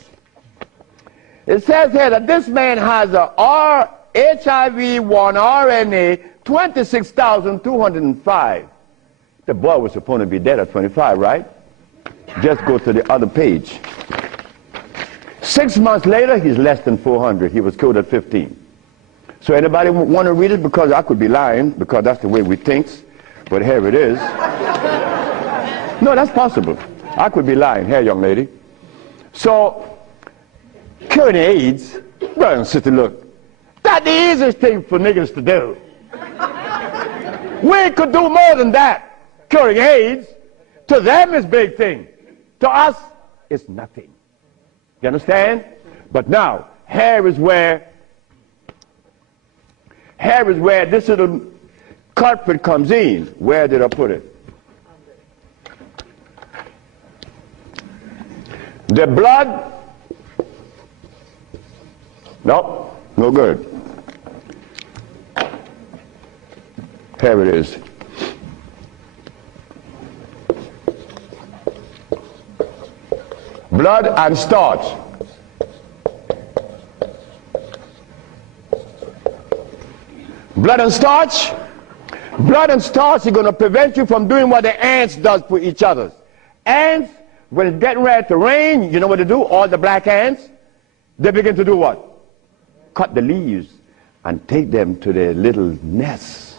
It says here that this man has a HIV-1 RNA 26,205. The boy was supposed to be dead at 25, right? Just go to the other page. 6 months later, he's less than 400. He was killed at 15. So anybody want to read it? Because I could be lying, because that's the way we think. But here it is. No, that's possible. I could be lying. Here, young lady. So, curing AIDS, brother and sister, look, that's the easiest thing for niggas to do. We could do more than that. Curing AIDS, to them is big thing. To us, it's nothing. You understand? But now, here is where this little culprit comes in. Where did I put it? The blood, no, no good. Here it is. Blood and starch. Blood and starch. Blood and starch is going to prevent you from doing what the ants does for each other. Ants, when it's getting ready to rain, you know what they do? All the black ants, they begin to do what? Cut the leaves and take them to their little nests.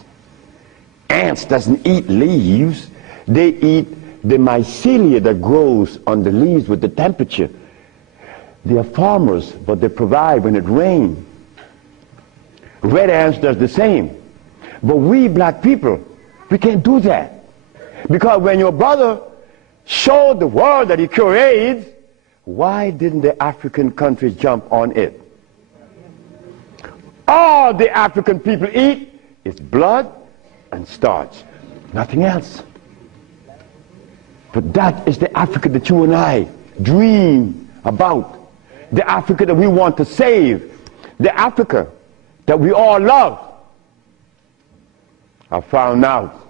Ants doesn't eat leaves. They eat the mycelia that grows on the leaves with the temperature. They are farmers, but they provide when it rains. Red ants does the same. But we black people, we can't do that. Because when your brother showed the world that he cured AIDS, why didn't the African countries jump on it? All the African people eat is blood and starch, nothing else. But that is the Africa that you and I dream about. The Africa that we want to save. The Africa that we all love. I found out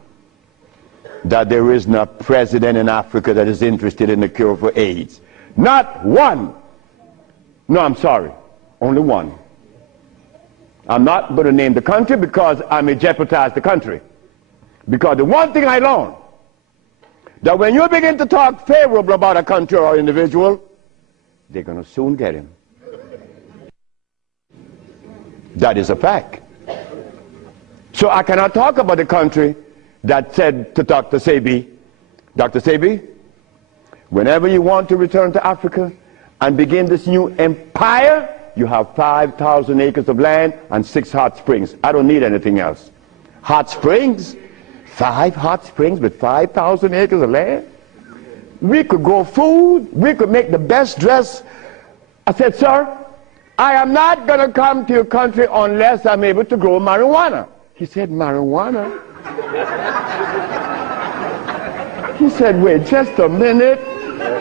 that there isn't a president in Africa that is interested in the cure for AIDS. Not one. No, I'm sorry. Only one. I'm not going to name the country because I may jeopardize the country. Because the one thing I learned, that when you begin to talk favorable about a country or individual, they're going to soon get him. That is a fact. So I cannot talk about the country that said to Dr. Sebi, Dr. Sebi, whenever you want to return to Africa and begin this new empire, you have 5,000 acres of land and 6 hot springs. I don't need anything else. Hot springs? 5 hot springs with 5,000 acres of land? We could grow food. We could make the best dress. I said, sir, I am not going to come to your country unless I'm able to grow marijuana. He said, marijuana? He said, wait just a minute.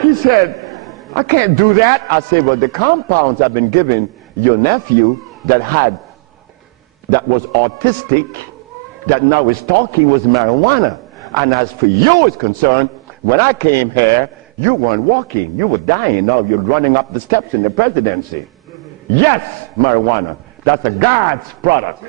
He said, I can't do that. I said, well, the compounds I've been giving your nephew that was autistic, that now is talking, was marijuana. And as for you is concerned, when I came here, you weren't walking. You were dying. Now you're running up the steps in the presidency. Yes, marijuana. That's a God's product.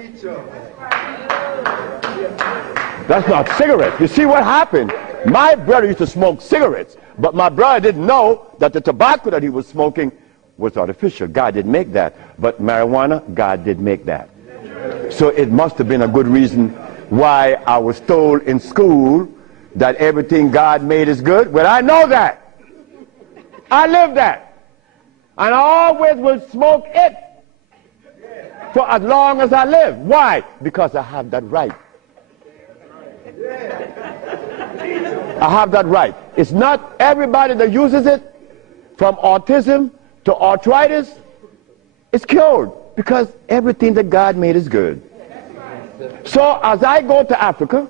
That's not cigarettes. You see what happened? My brother used to smoke cigarettes, but my brother didn't know that the tobacco that he was smoking was artificial. God didn't make that. But marijuana, God did make that. So it must have been a good reason why I was told in school that everything God made is good. Well, I know that. I live that. And I always will smoke it for as long as I live. Why? Because I have that right. I have that right. It's not everybody that uses it, from autism to arthritis, is cured, because everything that God made is good. So as I go to Africa,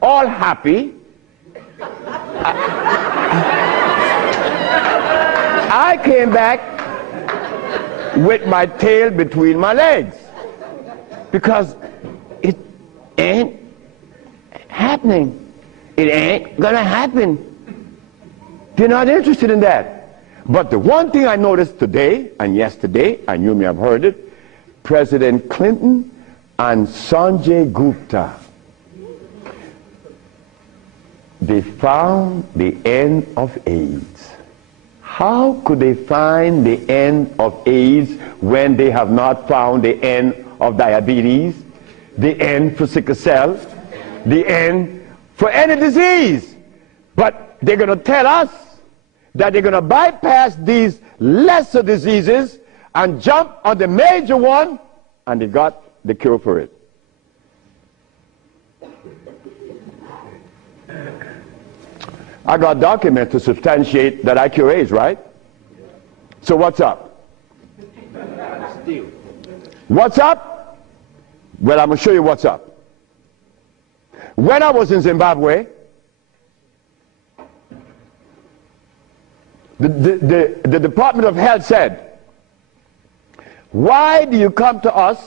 all happy, I came back with my tail between my legs, because it ain't happening. It ain't gonna happen. They're not interested in that. But the one thing I noticed today and yesterday, and you may have heard it, President Clinton and Sanjay Gupta, they found the end of AIDS. How could they find the end of AIDS when they have not found the end of diabetes, the end for sickle cell, the end for any disease? But they're going to tell us that they're going to bypass these lesser diseases and jump on the major one, and they got the cure for it. I got documents to substantiate that I cure AIDS, right? So what's up? What's up? Well, I'm going to show you what's up. When I was in Zimbabwe, the Department of Health said, why do you come to us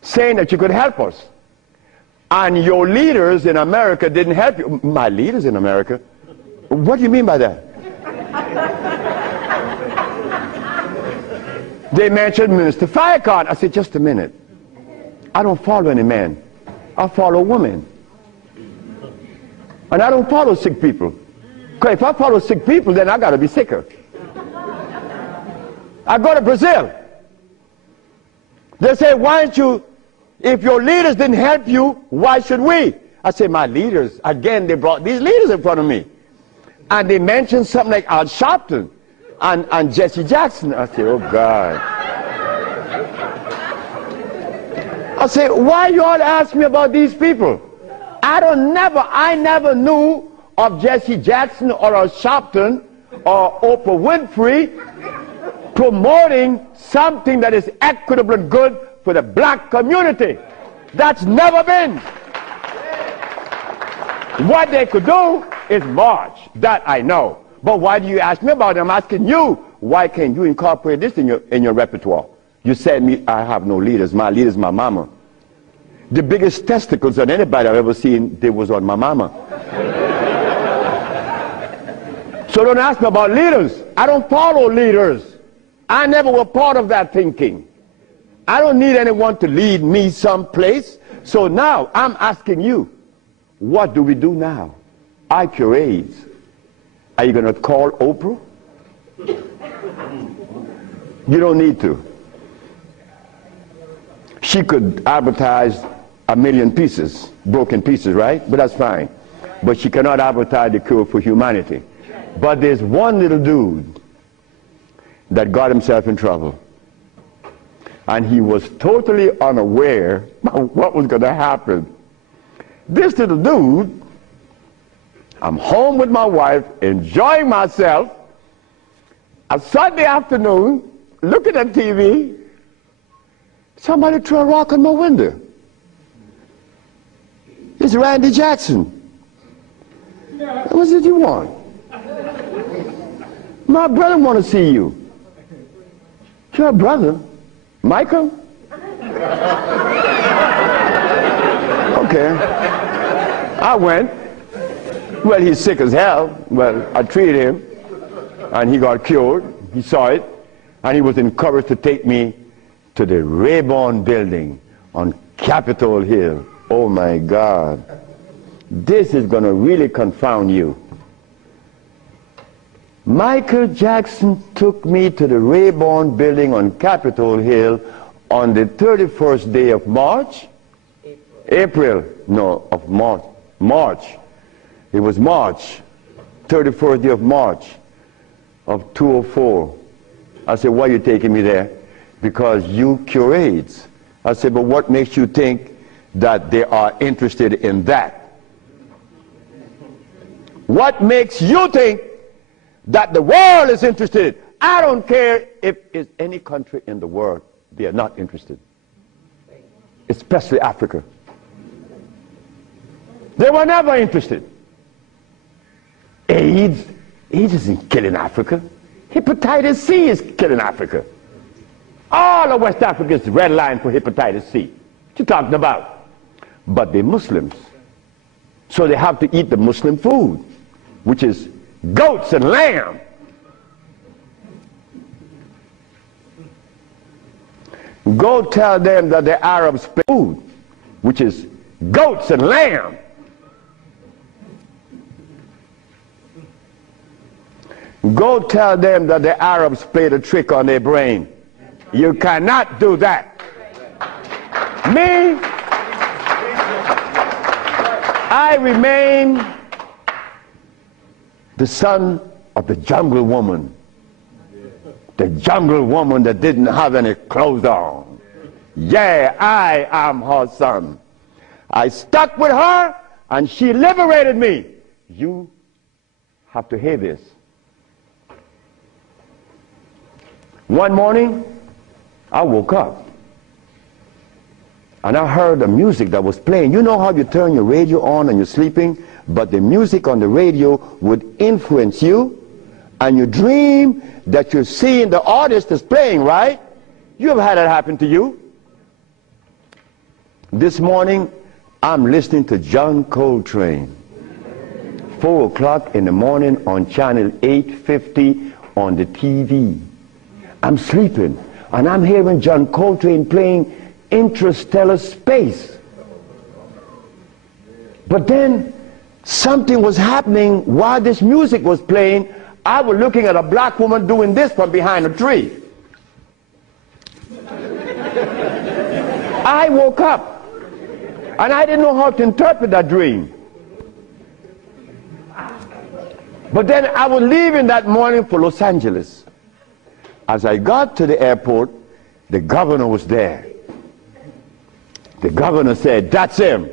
saying that you could help us? And your leaders in America didn't help you. My leaders in America? What do you mean by that? They mentioned Minister Farrakhan. I said, just a minute. I don't follow any man. I follow women. And I don't follow sick people. Because if I follow sick people, then I got to be sicker. I go to Brazil. They say, why don't you, if your leaders didn't help you, why should we? I say, my leaders, again, they brought these leaders in front of me. And they mentioned something like Al Sharpton and Jesse Jackson. I say, oh God. I say, why you all ask me about these people? I never knew of Jesse Jackson or Al Sharpton or Oprah Winfrey promoting something that is equitable and good for the black community. That's never been. What they could do is march. That I know. But why do you ask me about it? I'm asking you, why can't you incorporate this in your repertoire? You said me, I have no leaders. My leader's my mama. The biggest testicles that anybody I've ever seen, they was on my mama. So don't ask me about leaders. I don't follow leaders. I never was part of that thinking. I don't need anyone to lead me someplace. So now I'm asking you, what do we do now? I cure AIDS. Are you going to call Oprah? You don't need to. She could advertise 1 million pieces, broken pieces, right? But that's fine. But she cannot advertise the cure for humanity. But there's one little dude that got himself in trouble. And he was totally unaware of what was going to happen. This little dude, I'm home with my wife, enjoying myself, a Sunday afternoon, looking at TV, somebody threw a rock on my window. It's Randy Jackson. What did you want? My brother want to see you. Your brother? Michael? Okay. I went. Well, he's sick as hell. Well, I treated him, and he got cured. He saw it, and he was encouraged to take me to the Rayburn building on Capitol Hill. Oh my God. This is going to really confound you. Michael Jackson took me to the Rayburn building on Capitol Hill on the 31st day of March? April. No, of March. March. It was March. 31st day of March of 2004. I said, why are you taking me there? Because you cure AIDS. I said, but what makes you think that they are interested in that? What makes you think that the world is interested? I don't care if it's any country in the world, they are not interested. Especially Africa. They were never interested. AIDS isn't killing Africa. Hepatitis C is killing Africa. All of West Africa is red line for hepatitis C. What you talking about? But they're Muslims. So they have to eat the Muslim food, which is goats and lamb. Go tell them that the Arabs pay food, which is goats and lamb. Go tell them that the Arabs played a trick on their brain. You cannot do that. Me, I remain the son of the jungle woman. The jungle woman that didn't have any clothes on. Yeah, I am her son. I stuck with her and she liberated me. You have to hear this. One morning, I woke up and I heard the music that was playing. You know how you turn your radio on and you're sleeping, but the music on the radio would influence you, and you dream that you're seeing the artist that's playing, right? You ever had that happen to you? This morning, I'm listening to John Coltrane. 4 o'clock in the morning on channel 850 on the TV. I'm sleeping, and I'm hearing John Coltrane playing Interstellar Space. But then something was happening while this music was playing. I was looking at a black woman doing this from behind a tree. I woke up, and I didn't know how to interpret that dream. But then I was leaving that morning for Los Angeles. As I got to the airport, the governor was there. The governor said, "That's him.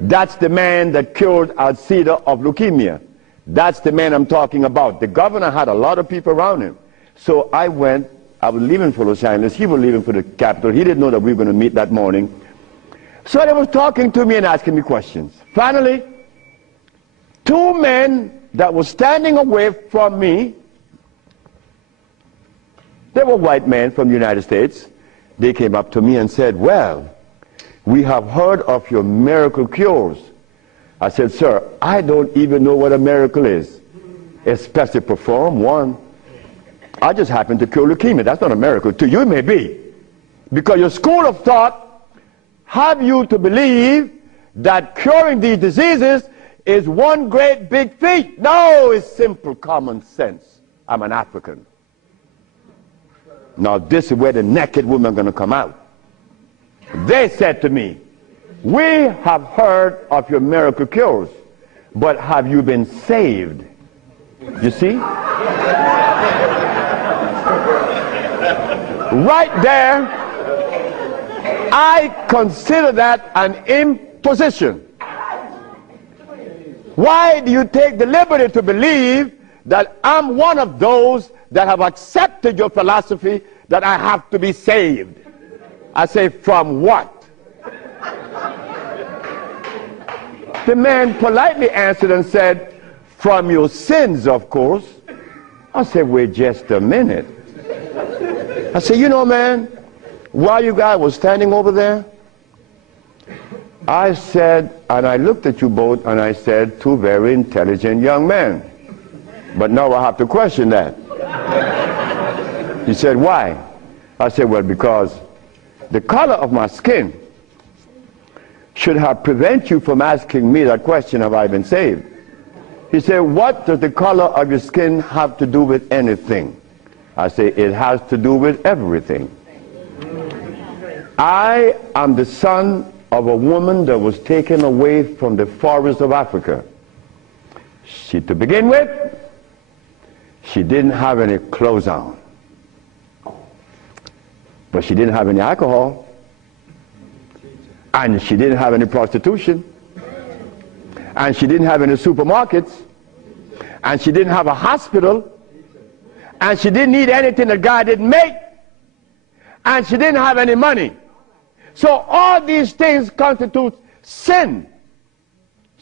That's the man that cured Alcida of leukemia. That's the man I'm talking about." The governor had a lot of people around him. So I went. I was leaving for Los Angeles. He was leaving for the capital. He didn't know that we were going to meet that morning. So they was talking to me and asking me questions. Finally, 2 men that were standing away from me, they were white men from the United States. They came up to me and said, "Well, we have heard of your miracle cures." I said, "Sir, I don't even know what a miracle is, especially perform one. I just happen to cure leukemia. That's not a miracle. To you it may be. Because your school of thought have you to believe that curing these diseases is one great big feat. No, it's simple common sense. I'm an African. Now this is where the naked women are going to come out. They said to me, "We have heard of your miracle cures, but have you been saved?" You see? Right there, I consider that an imposition. Why do you take the liberty to believe that I'm one of those that have accepted your philosophy that I have to be saved? I say, from what? The man politely answered and said, "From your sins, of course." I said, "Wait just a minute." I said, "You know, man, while you guys were standing over there, I said," and I looked at you both, and I said, "Two very intelligent young men. But now I have to question that." He said, "Why?" I said, "Well, because the color of my skin should have prevented you from asking me that question, have I been saved?" He said, "What does the color of your skin have to do with anything?" I say, "It has to do with everything. I am the son of a woman that was taken away from the forest of Africa. To begin with, she didn't have any clothes on. But she didn't have any alcohol. And she didn't have any prostitution. And she didn't have any supermarkets. And she didn't have a hospital. And she didn't need anything that God didn't make. And she didn't have any money. So all these things constitute sin.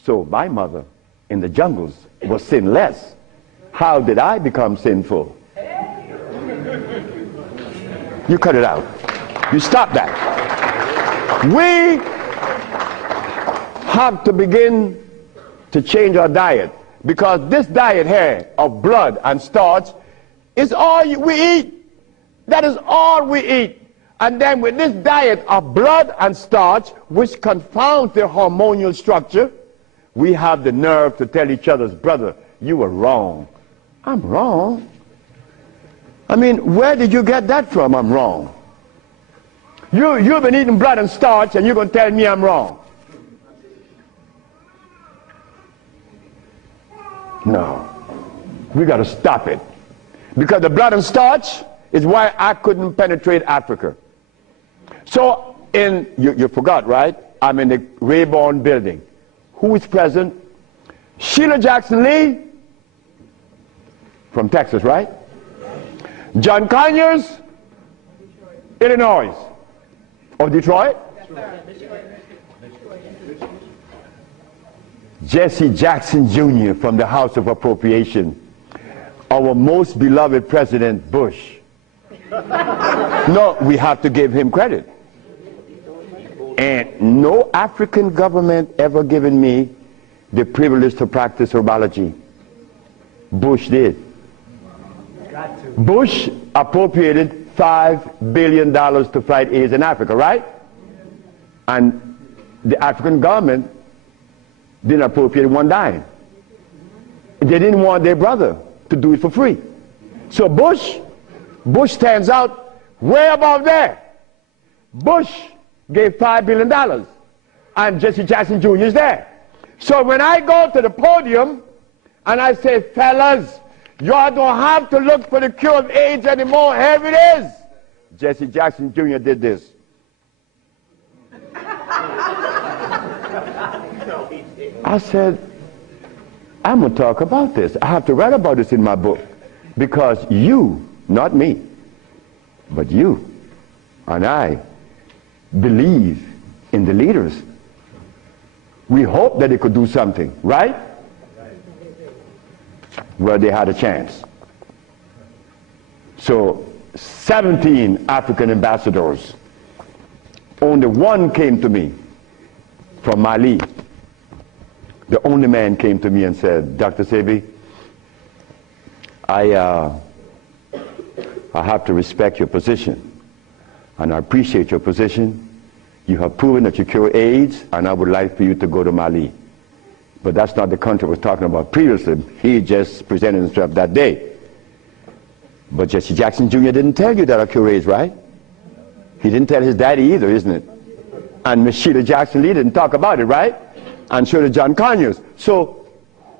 So my mother in the jungles was sinless. How did I become sinful?" You cut it out. You stop that. We have to begin to change our diet, because this diet here of blood and starch is all we eat. That is all we eat. And then with this diet of blood and starch, which confounds their hormonal structure, we have the nerve to tell each other, brother, you were wrong. I'm wrong? I mean, where did you get that from, I'm wrong? You've been eating blood and starch, and you're going to tell me I'm wrong. No. We got to stop it. Because the blood and starch is why I couldn't penetrate Africa. So, you forgot, right? I'm in the Rayborn building. Who is present? Sheila Jackson Lee from Texas, right? John Conyers, Illinois. Or Detroit? Jesse Jackson Jr. from the House of Appropriation. Our most beloved President Bush. No, we have to give him credit. And no African government ever given me the privilege to practice herbology. Bush did. Bush appropriated $5 billion to fight AIDS in Africa, right? And the African government didn't appropriate one dime. They didn't want their brother to do it for free. So Bush stands out way above there. Bush gave $5 billion, and Jesse Jackson Jr. is there. So when I go to the podium and I say, fellas, y'all don't have to look for the cure of AIDS anymore. Here it is. Jesse Jackson Jr. did this. I said, I'm going to talk about this. I have to write about this in my book. Because you, not me, but you and I believe in the leaders. We hope that they could do something, right? Well, they had a chance. So 17 African ambassadors, only one came to me from Mali. The only man came to me and said, Dr. Sebi, I have to respect your position, and I appreciate your position. You have proven that you cure AIDS, and I would like for you to go to Mali. But that's not the country I was talking about previously. He just presented himself that day. But Jesse Jackson Jr. didn't tell you that I cure AIDS, right? He didn't tell his daddy either, isn't it? And Miss Sheila Jackson Lee didn't talk about it, right? And so did John Conyers. So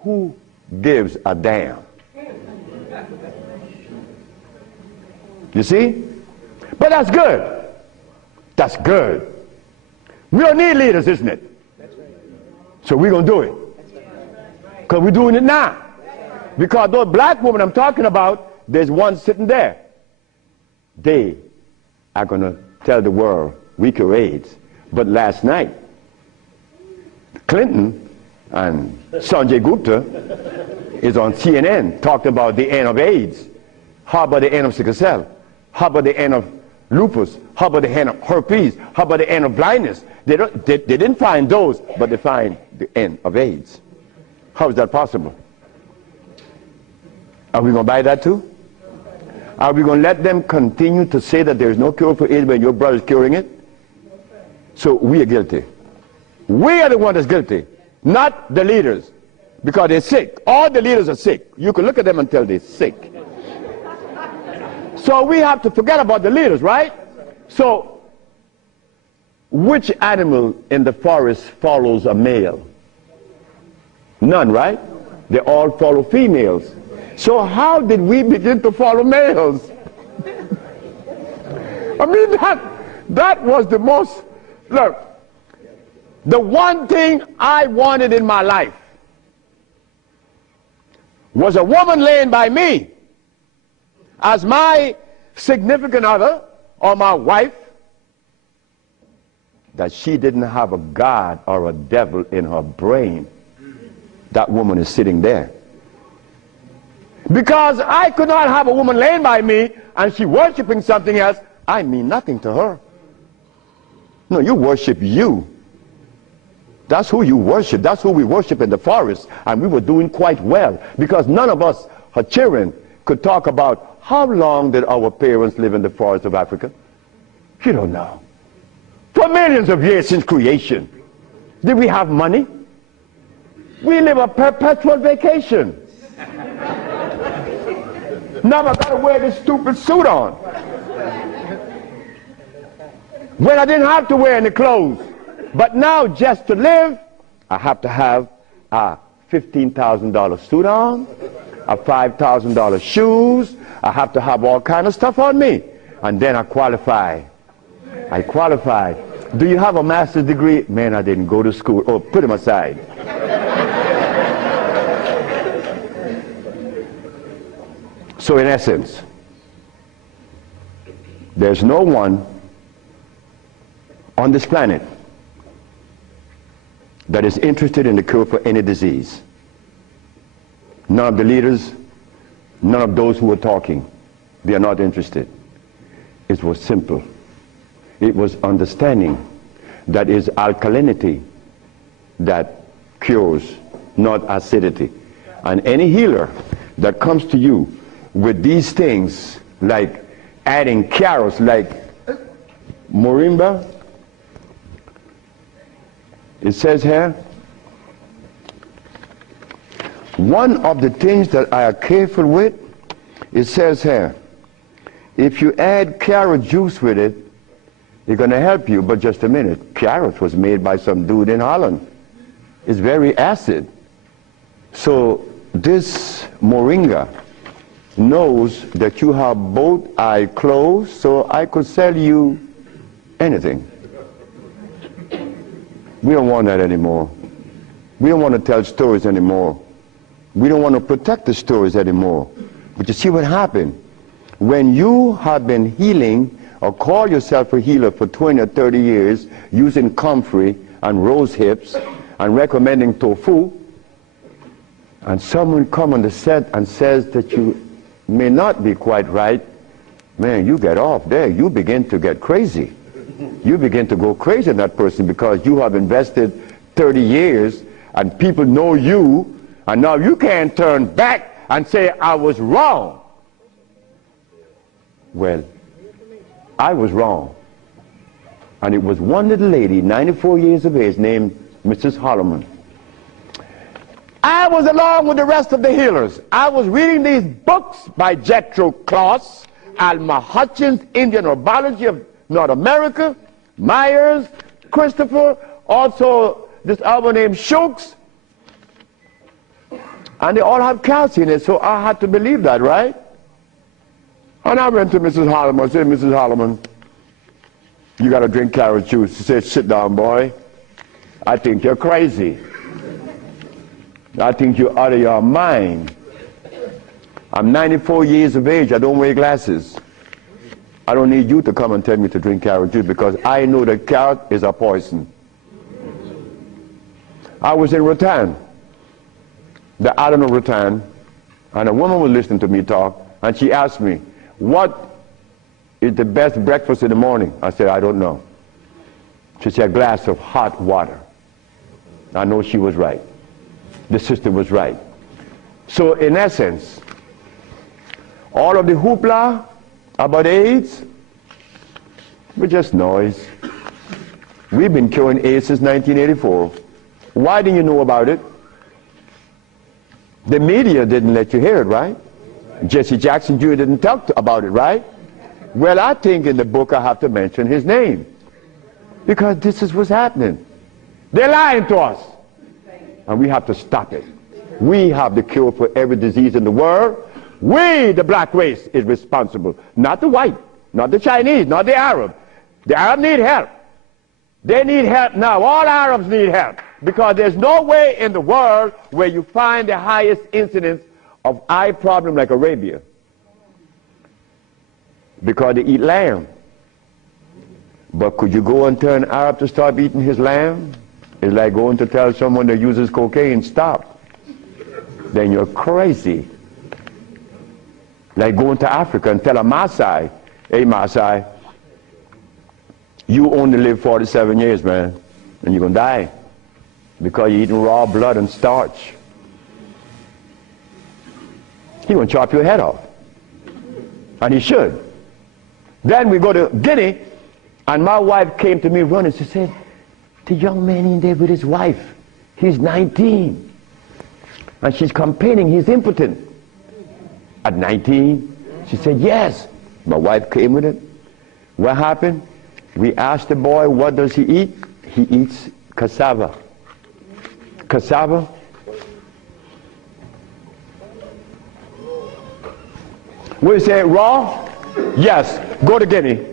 who gives a damn? You see? But that's good. That's good. We don't need leaders, isn't it? So we're going to do it. Because we're doing it now. Because those black women I'm talking about, there's one sitting there. They are going to tell the world we cure AIDS. But last night, Clinton and Sanjay Gupta is on CNN talking about the end of AIDS. How about the end of sickle cell? How about the end of lupus? How about the end of herpes? How about the end of blindness? They didn't find those, but they find the end of AIDS. How is that possible? Are we going to buy that too? Are we going to let them continue to say that there is no cure for AIDS when your brother is curing it? So we are guilty. We are the one that's guilty, not the leaders, because they're sick. All the leaders are sick. You can look at them and tell they're sick. So we have to forget about the leaders, right? So which animal in the forest follows a male? None, right? They all follow females. So how did we begin to follow males? I mean, that was the most, look, the one thing I wanted in my life was a woman laying by me as my significant other or my wife, that she didn't have a God or a devil in her brain. That woman is sitting there. Because I could not have a woman laying by me and she worshiping something else. I mean nothing to her. No, you worship you. That's who you worship. That's who we worship in the forest. And we were doing quite well because none of us, her children, could talk about how long did our parents live in the forest of Africa. You don't know. For millions of years since creation. Did we have money? We live a perpetual vacation. Now I gotta wear this stupid suit on. When I didn't have to wear any clothes. But now just to live, I have to have a $15,000 suit on, a $5,000 shoes. I have to have all kind of stuff on me. And then I qualify. I qualified. Do you have a master's degree? Man, I didn't go to school. Oh, put him aside. So in essence, there's no one on this planet that is interested in the cure for any disease. None of the leaders, none of those who are talking, they are not interested. It was simple. It was understanding that is alkalinity that cures, not acidity. And any healer that comes to you with these things, like adding carrots, like moringa, it says here, one of the things that I are careful with, it says here, if you add carrot juice with it, it's going to help you. But just a minute, carrot was made by some dude in Holland. It's very acid. So this moringa knows that you have both eyes closed, so I could sell you anything. We don't want that anymore. We don't want to tell stories anymore. We don't want to protect the stories anymore. But you see what happened? When you have been healing or call yourself a healer for 20 or 30 years using comfrey and rose hips and recommending tofu, and someone comes on the set and says that you may not be quite right, man, you get off there. You begin to get crazy. You begin to go crazy in that person because you have invested 30 years and people know you, and now you can't turn back and say, I was wrong. Well, I was wrong. And it was one little lady, 94 years of age, named Mrs. Holloman. I was along with the rest of the healers. I was reading these books by Jethro Kloss, Alma Hutchins, Indian Herbology of North America, Myers, Christopher, also this other named Shooks. And they all have calcium in it, so I had to believe that, right? And I went to Mrs. Holloman. I said, Mrs. Holloman, you got to drink carrot juice. She said, sit down, boy. I think you're crazy. I think you're out of your mind. I'm 94 years of age. I don't wear glasses. I don't need you to come and tell me to drink carrot juice because I know that carrot is a poison. I was in Rattan, the island of Rattan, and a woman was listening to me talk, and she asked me, what is the best breakfast in the morning? I said, I don't know. She said, a glass of hot water. I know she was right. The sister was right. So in essence, all of the hoopla about AIDS was just noise. We've been curing AIDS since 1984. Why didn't you know about it? The media didn't let you hear it, right? Jesse Jackson Jr. didn't talk about it, right? Well, I think in the book I have to mention his name because this is what's happening. They're lying to us. And we have to stop it. We have the cure for every disease in the world. We, the black race, is responsible. Not the white, not the Chinese, not the Arab. The Arab need help. They need help now. All Arabs need help. Because there's no way in the world where you find the highest incidence of eye problem like Arabia. Because they eat lamb. But could you go and tell an Arab to stop eating his lamb? It's like going to tell someone that uses cocaine, stop. Then you're crazy. Like going to Africa and tell a Maasai, hey Maasai, You only live 47 years, man, and you're going to die because you're eating raw blood and starch. He's going to chop your head off. And he should. Then we go to Guinea, and my wife came to me running. She said, the young man in there with his wife, he's 19. And she's complaining he's impotent. At 19, she said, yes. My wife came with it. What happened? We asked the boy, what does he eat? He eats cassava. Cassava? We say raw? Yes. Go to Guinea.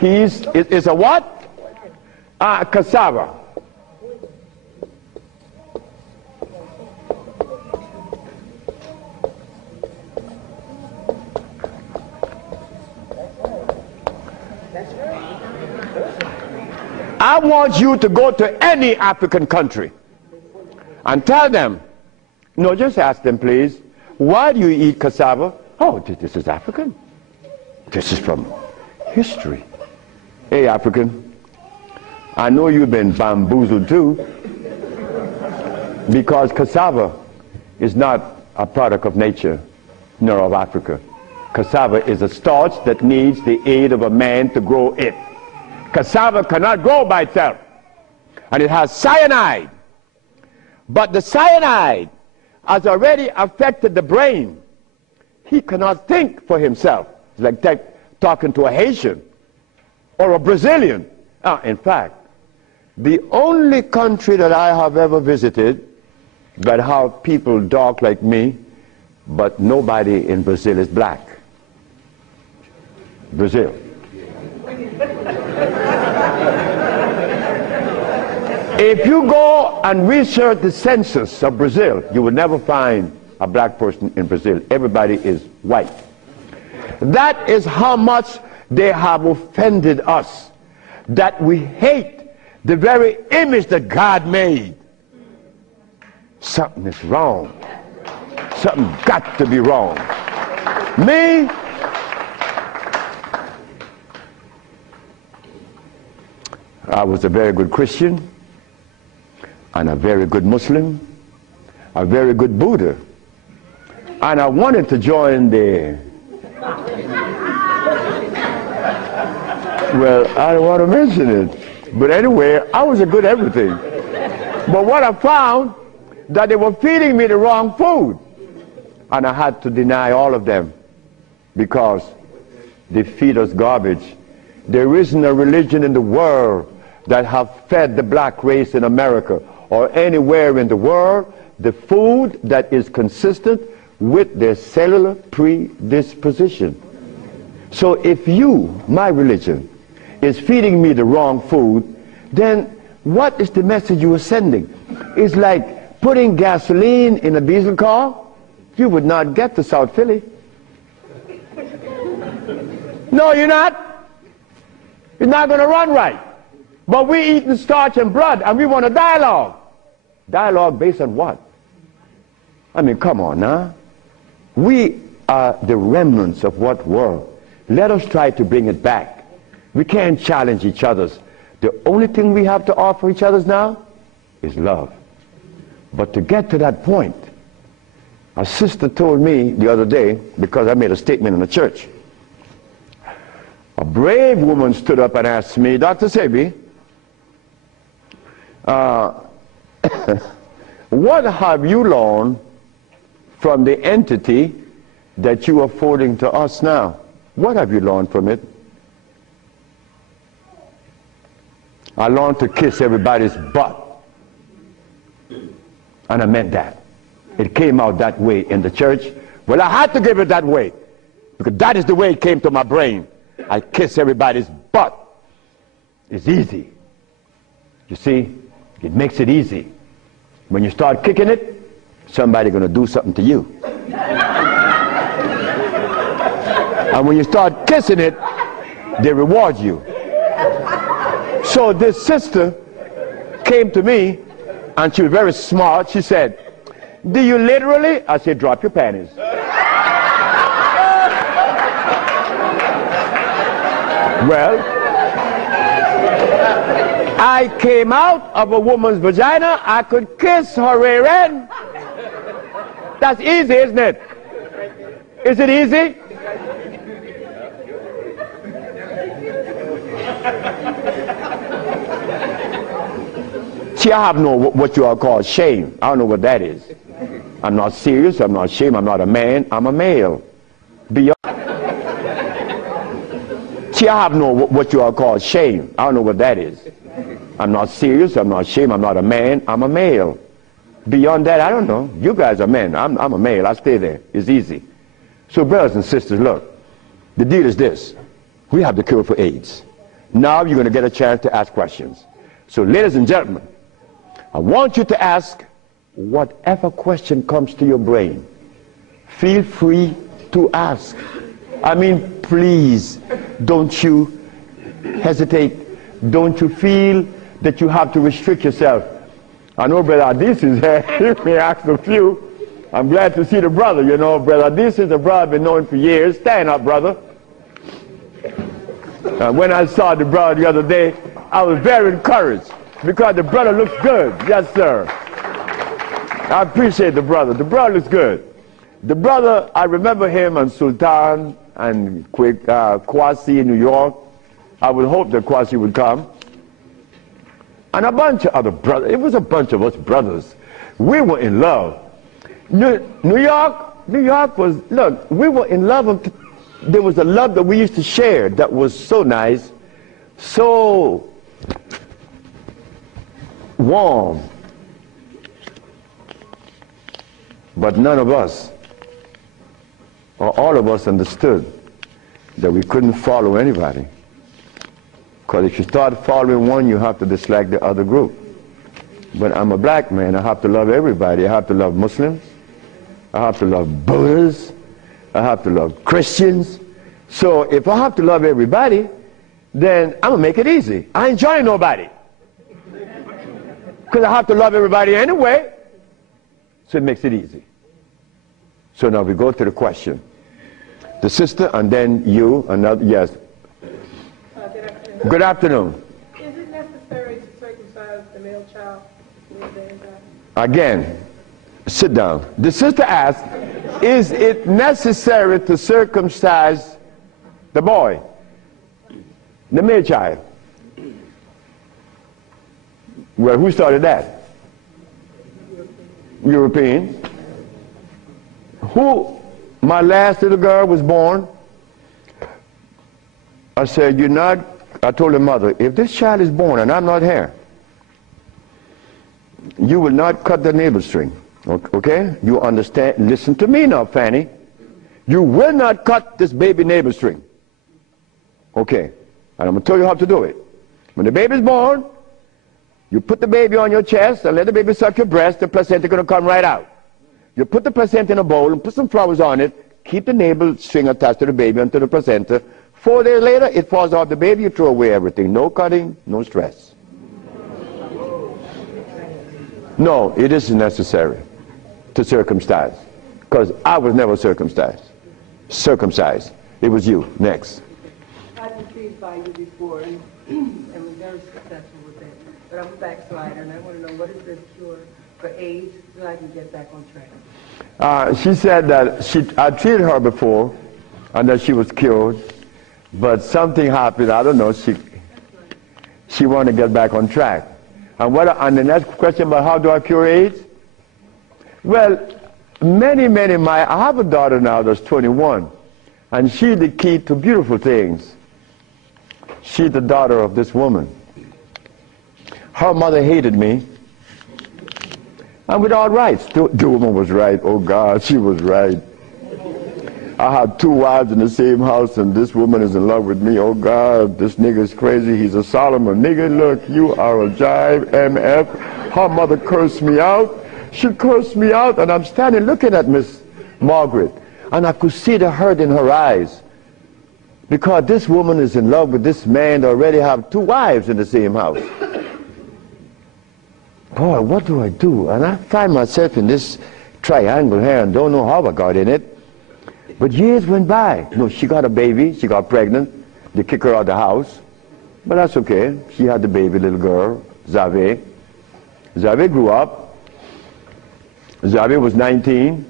It's a what? Cassava. I want you to go to any African country and tell them, no, just ask them, please, why do you eat cassava? Oh, this is African. This is from history. Hey, African, I know you've been bamboozled too, because cassava is not a product of nature, nor of Africa. Cassava is a starch that needs the aid of a man to grow it. Cassava cannot grow by itself, and it has cyanide. But the cyanide has already affected the brain. He cannot think for himself. It's like talking to a Haitian or a Brazilian. In fact, the only country that I have ever visited that have people dark like me, but nobody in Brazil is black. Brazil. If you go and research the census of Brazil, you will never find a black person in Brazil. Everybody is white. That is how much they have offended us, that we hate the very image that God made. Something is wrong. Something got to be wrong. Me, I was a very good Christian, and a very good Muslim, a very good Buddha. And I wanted to join the, well, I don't want to mention it, but anyway, I was a good everything. But what I found, that they were feeding me the wrong food, and I had to deny all of them because they feed us garbage. There isn't a religion in the world that have fed the black race in America or anywhere in the world the food that is consistent with their cellular predisposition. So if you, my religion, is feeding me the wrong food, then what is the message you are sending? It's like putting gasoline in a diesel car. You would not get to South Philly. No, you're not. It's not going to run right. But we eating starch and blood, and we want a dialogue. Dialogue based on what? I mean, come on now. We are the remnants of what were. Let us try to bring it back. We can't challenge each other's. The only thing we have to offer each other's now is love. But to get to that point, a sister told me the other day, because I made a statement in the church, a brave woman stood up and asked me, Dr. Sebi, what have you learned from the entity that you are forwarding to us now? What have you learned from it? I learned to kiss everybody's butt. And I meant that. It came out that way in the church. Well, I had to give it that way, because that is the way it came to my brain. I kiss everybody's butt. It's easy. You see, it makes it easy. When you start kicking it, somebody's going to do something to you. And when you start kissing it, they reward you. So this sister came to me, and she was very smart. She said, do you literally? I said, drop your panties. Well, I came out of a woman's vagina, I could kiss her rear end. That's easy, isn't it? Is it easy? See, I have no what you all call shame. I don't know what that is. I'm not serious, I'm not ashamed, I'm not a man, I'm a male. Beyond. See, I have no what you all call shame. I don't know what that is. I'm not serious, I'm not ashamed, I'm not a man, I'm a male. Beyond that, I don't know. You guys are men, I'm a male, I stay there. It's easy. So brothers and sisters, look, the deal is this. We have the cure for AIDS. Now you're going to get a chance to ask questions. So ladies and gentlemen, I want you to ask whatever question comes to your brain. Feel free to ask. I mean, please, don't you hesitate. Don't you feel that you have to restrict yourself. I know Brother Adis is here. He may ask a few. I'm glad to see the brother, you know. Brother Adis is a brother I've been knowing for years. Stand up, brother. When I saw the brother the other day, I was very encouraged because the brother looks good. Yes, sir. I appreciate the brother. The brother looks good. The brother, I remember him and Sultan and Kwasi in New York. I would hope that Kwasi would come. And a bunch of other brothers. It was a bunch of us brothers. We were in love. New York was, look, we were in love. There was a love that we used to share that was so nice, so warm. But none of us, or all of us, understood that we couldn't follow anybody. Because if you start following one, you have to dislike the other group. But I'm a black man, I have to love everybody. I have to love Muslims, I have to love Buddhists, I have to love Christians. So if I have to love everybody, then I'm going to make it easy. I ain't joining nobody. Because I have to love everybody anyway. So it makes it easy. So now we go to the question. The sister and then you, another, yes. Good afternoon. Is it necessary to circumcise the male child? Again, sit down. The sister asked, is it necessary to circumcise the boy, the male child? Well, who started that? European. Who? My last little girl was born. I said, you're not, I told her mother, if this child is born and I'm not here, you will not cut the navel string. Okay? You understand? Listen to me now, Fanny. You will not cut this baby navel string. Okay. And I'm going to tell you how to do it. When the baby is born, you put the baby on your chest and let the baby suck your breast. The placenta is going to come right out. You put the placenta in a bowl and put some flowers on it. Keep the navel string attached to the baby until the placenta. 4 days later, it falls off the baby. You throw away everything. No cutting, no stress. No, it isn't necessary to circumcise, because I was never circumcised. It was you. Next. I was intrigued by you before and was very successful with it. But I'm a backslider and I want to know, what is the cure for AIDS so I can get back on track? She said that I treated her before and that she was cured, but something happened. I don't know. She wanted to get back on track. And the next question about how do I cure AIDS? Well, I have a daughter now that's 21, and she's the key to beautiful things. She's the daughter of this woman. Her mother hated me, and with all rights. The woman was right. Oh God, she was right. I have 2 wives in the same house, and this woman is in love with me. Oh God, this nigga is crazy. He's a Solomon. Nigga, look, you are a jive, MF. Her mother cursed me out. She cursed me out, and I'm standing looking at Miss Margaret, and I could see the hurt in her eyes, because this woman is in love with this man that already have 2 wives in the same house. Boy, what do I do? And I find myself in this triangle here and don't know how I got in it. But years went by. No, she got a baby, she got pregnant, they kick her out of the house. But that's okay. She had the baby little girl, Zave. Zave grew up. Zave was 19.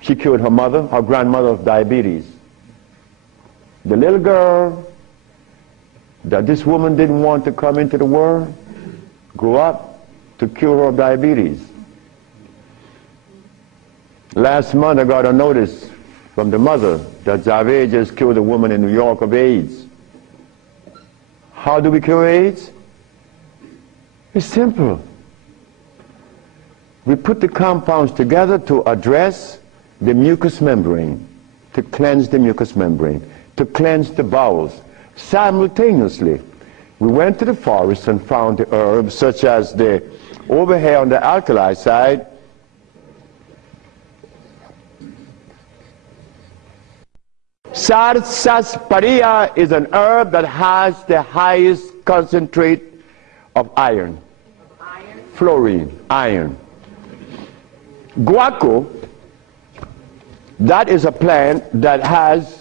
She cured her mother, her grandmother, of diabetes. The little girl that this woman didn't want to come into the world grew up to cure her of diabetes. Last month I got a notice from the mother that Zave just cured a woman in New York of AIDS. How do we cure AIDS? It's simple. We put the compounds together to address the mucous membrane, to cleanse the mucous membrane, to cleanse the bowels. Simultaneously, we went to the forest and found the herbs such as over here on the alkali side, sarsaparilla is an herb that has the highest concentrate of iron. Fluorine, iron. Guaco, that is a plant that has,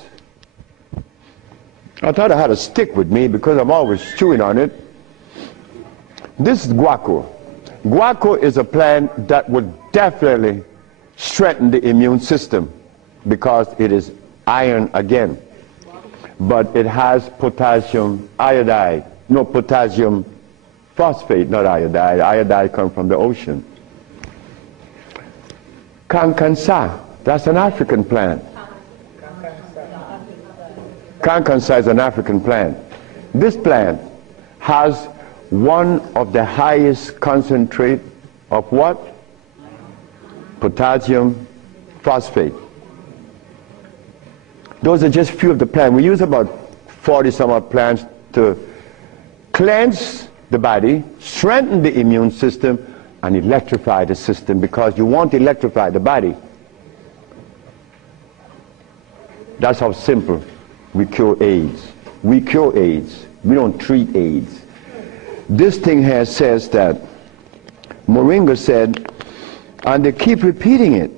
I thought I had a stick with me because I'm always chewing on it. This is guaco. Guaco is a plant that would definitely strengthen the immune system because it is iron again. But it has potassium iodide. No, potassium phosphate, not iodide. Iodide comes from the ocean. Kankansa, that's an African plant. Kankansa is an African plant. This plant has one of the highest concentrate of what? Potassium phosphate. Those are just few of the plants. We use about 40 some odd plants to cleanse the body, strengthen the immune system, and electrify the system, because you want to electrify the body. That's how simple we cure AIDS. We cure AIDS. We don't treat AIDS. This thing here says that Moringa said, and they keep repeating it,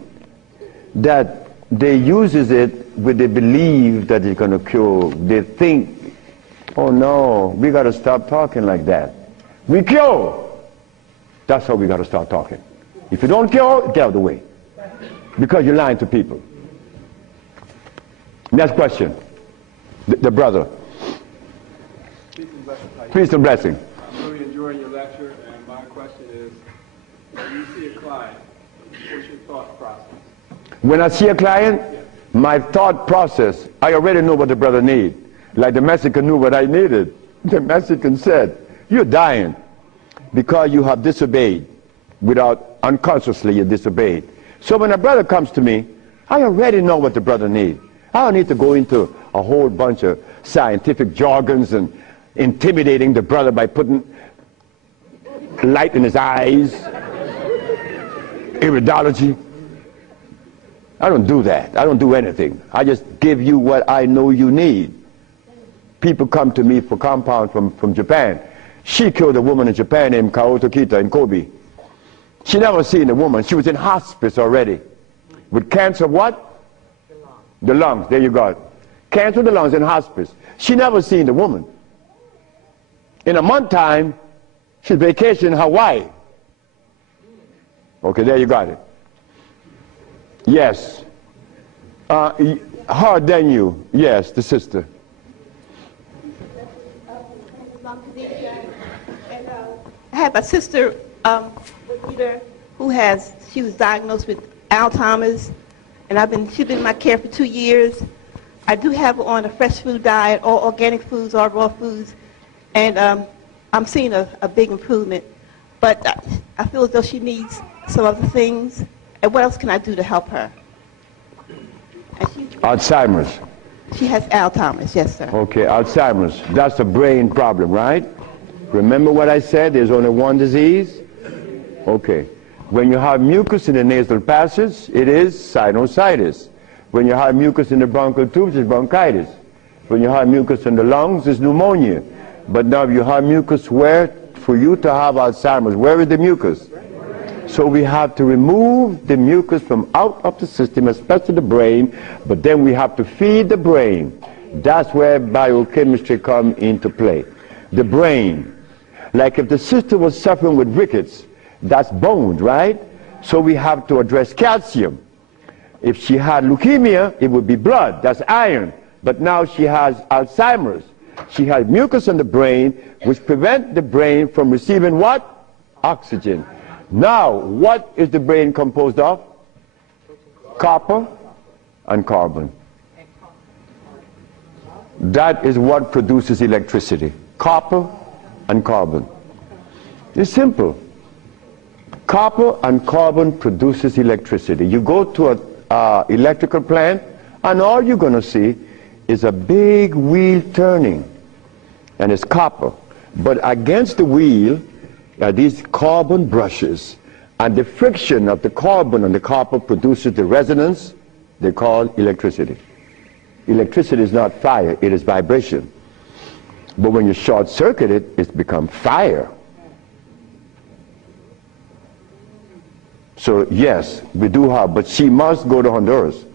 that they uses it with the belief that it's going to cure. They think, oh no, we got to stop talking like that. We cure. That's how we got to start talking. If you don't cure, get out of the way. Because you're lying to people. Next question. The brother. Peace and blessing. I'm really enjoying your lecture, and my question is, when you see a client, what's your thought process? When I see a client, my thought process, I already know what the brother needs. Like the Mexican knew what I needed. The Mexican said, you're dying because you have disobeyed. Unconsciously you disobeyed. So when a brother comes to me, I already know what the brother needs. I don't need to go into a whole bunch of scientific jargons and intimidating the brother by putting light in his eyes, iridology. I don't do that. I don't do anything. I just give you what I know you need. People come to me for compounds from Japan. She killed a woman in Japan named Kaoto Kita in Kobe. She never seen the woman. She was in hospice already. With cancer of what? The lungs. There you go. Cancer of the lungs in hospice. She never seen the woman. In a month time, she's vacationing in Hawaii. Okay, there you got it. Yes. Her than you. Yes, the sister. I have a sister who she was diagnosed with Alzheimer's, and she's been in my care for 2 years. I do have her on a fresh food diet, all organic foods, all raw foods, and I'm seeing a big improvement. But I feel as though she needs some other things. And what else can I do to help her? Alzheimer's. She has Alzheimer's, yes, sir. Okay, Alzheimer's. That's a brain problem, right? Remember what I said? There's only one disease? Okay. When you have mucus in the nasal passage, it is sinusitis. When you have mucus in the bronchial tubes, it's bronchitis. When you have mucus in the lungs, it's pneumonia. But now you have mucus where? For you to have Alzheimer's, where is the mucus? So we have to remove the mucus from out of the system, especially the brain, but then we have to feed the brain. That's where biochemistry comes into play. the brain. Like if the sister was suffering with rickets, that's bones, right? So we have to address calcium. If she had leukemia, it would be blood, that's iron. But now she has Alzheimer's. She has mucus in the brain, which prevents the brain from receiving what? Oxygen. Now, what is the brain composed of? Copper and carbon. That is what produces electricity. Copper and carbon. It's simple. Copper and carbon produces electricity. You go to an electrical plant, and all you're going to see is a big wheel turning, and it's copper. But against the wheel are these carbon brushes, and the friction of the carbon and the copper produces the resonance they call electricity. Electricity is not fire, it is vibration. But when you short circuit it, it's become fire. So yes, we do have, but she must go to Honduras.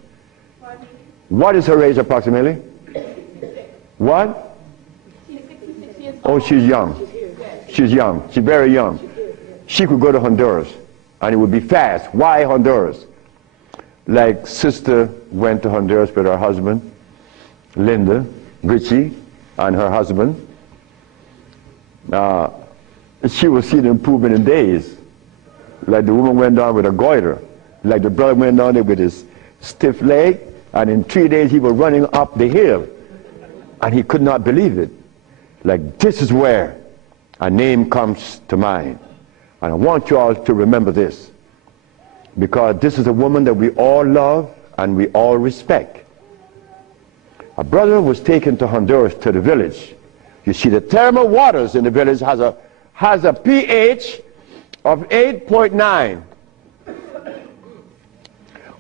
What is her age approximately? What? Oh, she's young. She's young. She's very young. She could go to Honduras, and it would be fast. Why Honduras? Like sister went to Honduras with her husband, Linda, Richie, and her husband. She will see the improvement in days. Like the woman went down with a goiter. Like the brother went down there with his stiff leg, and in 3 days he was running up the hill. And he could not believe it. Like, this is where a name comes to mind. And I want you all to remember this, because this is a woman that we all love and we all respect. A brother was taken to Honduras, to the village. You see, the thermal waters in the village has a pH of 8.9.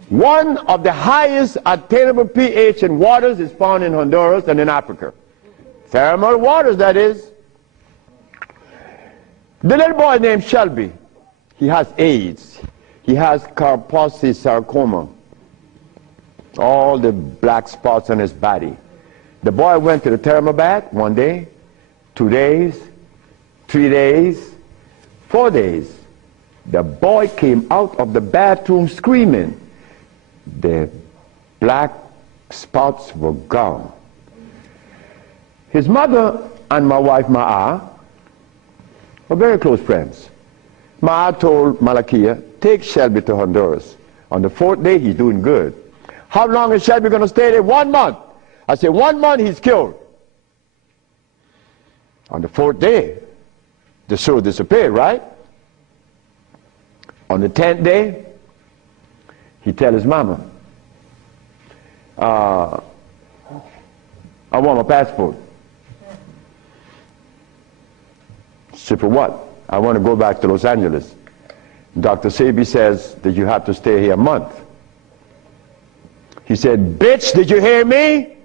One of the highest attainable pH in waters is found in Honduras and in Africa. Thermal waters, that is. The little boy named Shelby, he has AIDS. He has Kaposi sarcoma. All the black spots on his body. The boy went to the thermal bath 1 day, 2 days, 3 days, 4 days. The boy came out of the bathroom screaming. The black spots were gone. His mother and my wife Ma'a were very close friends. Ma'a told Malakia, take Shelby to Honduras. On the 4th day, he's doing good. How long is Shelby going to stay there? 1 month. I said, 1 month, he's cured. On the 4th day, the sore disappeared, right? On the 10th day, he tell his mama, I want my passport. She said, for what? I want to go back to Los Angeles. Dr. Sebi says that you have to stay here a month. He said, bitch, did you hear me?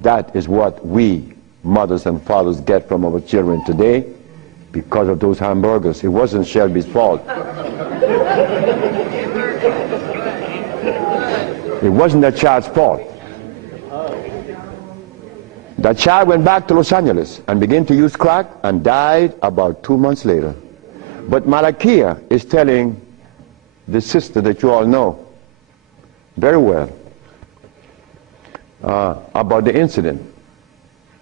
That is what we, mothers and fathers, get from our children today because of those hamburgers. It wasn't Shelby's fault. It wasn't that child's fault. That child went back to Los Angeles and began to use crack and died about 2 months later. But Malakia is telling the sister that you all know very well about the incident.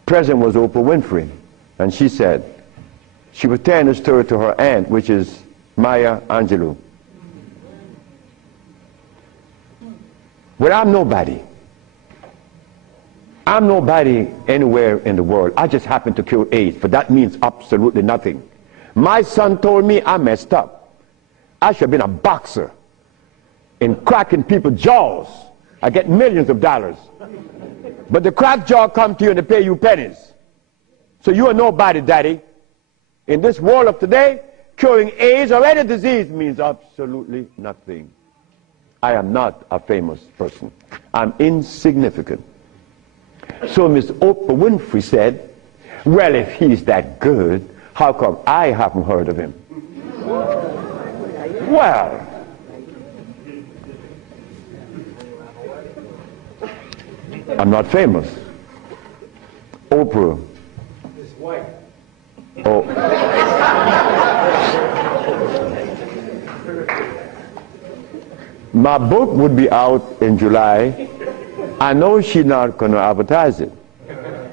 Present was Oprah Winfrey, and she said, she was telling the story to her aunt, which is Maya Angelou. Well, I'm nobody. I'm nobody anywhere in the world. I just happen to cure AIDS, but that means absolutely nothing. My son told me I messed up. I should have been a boxer in cracking people's jaws. I get millions of dollars. But the crack jaw come to you and they pay you pennies. So you are nobody, daddy. In this world of today, curing AIDS or any disease means absolutely nothing. I am not a famous person. I'm insignificant. So Miss Oprah Winfrey said, well, if he's that good, how come I haven't heard of him? Well, I'm not famous. Oprah Oprah. It's white. Oh. My book would be out in July. I know she's not going to advertise it,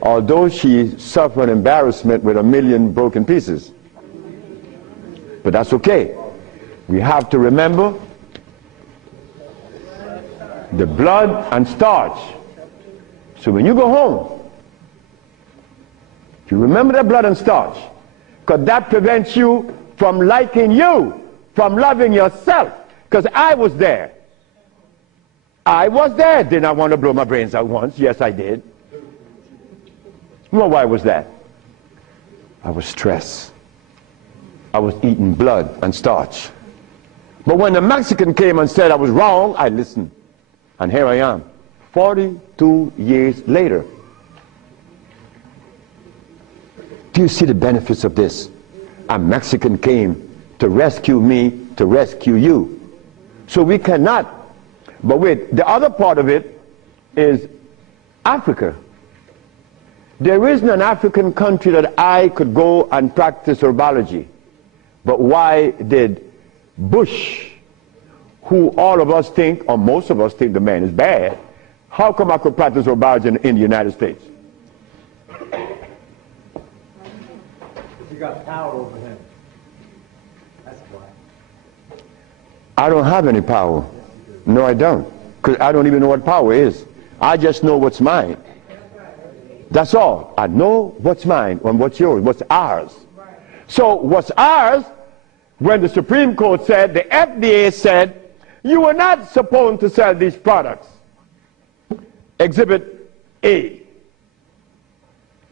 although she suffered embarrassment with 1 million broken pieces. But that's okay. We have to remember the blood and starch. So when you go home, you remember the blood and starch, because that prevents you from liking you, from loving yourself. Because I was there. I was there. Did I want to blow my brains out once? Yes, I did. Well, why was that? I was stressed. I was eating blood and starch. But when the Mexican came and said I was wrong, I listened. And here I am, 42 years later. Do you see the benefits of this? A Mexican came to rescue me, to rescue you. So we cannot. But wait, the other part of it is Africa. There isn't an African country that I could go and practice herbology. But why did Bush, who all of us think, or most of us think the man is bad, how come I could practice herbology in the United States? You got power over him. That's why. I don't have any power. No, I don't. Because I don't even know what power is. I just know what's mine. That's all. I know what's mine and what's yours, what's ours. So what's ours, when the Supreme Court said, the FDA said, you are not supposed to sell these products. Exhibit A.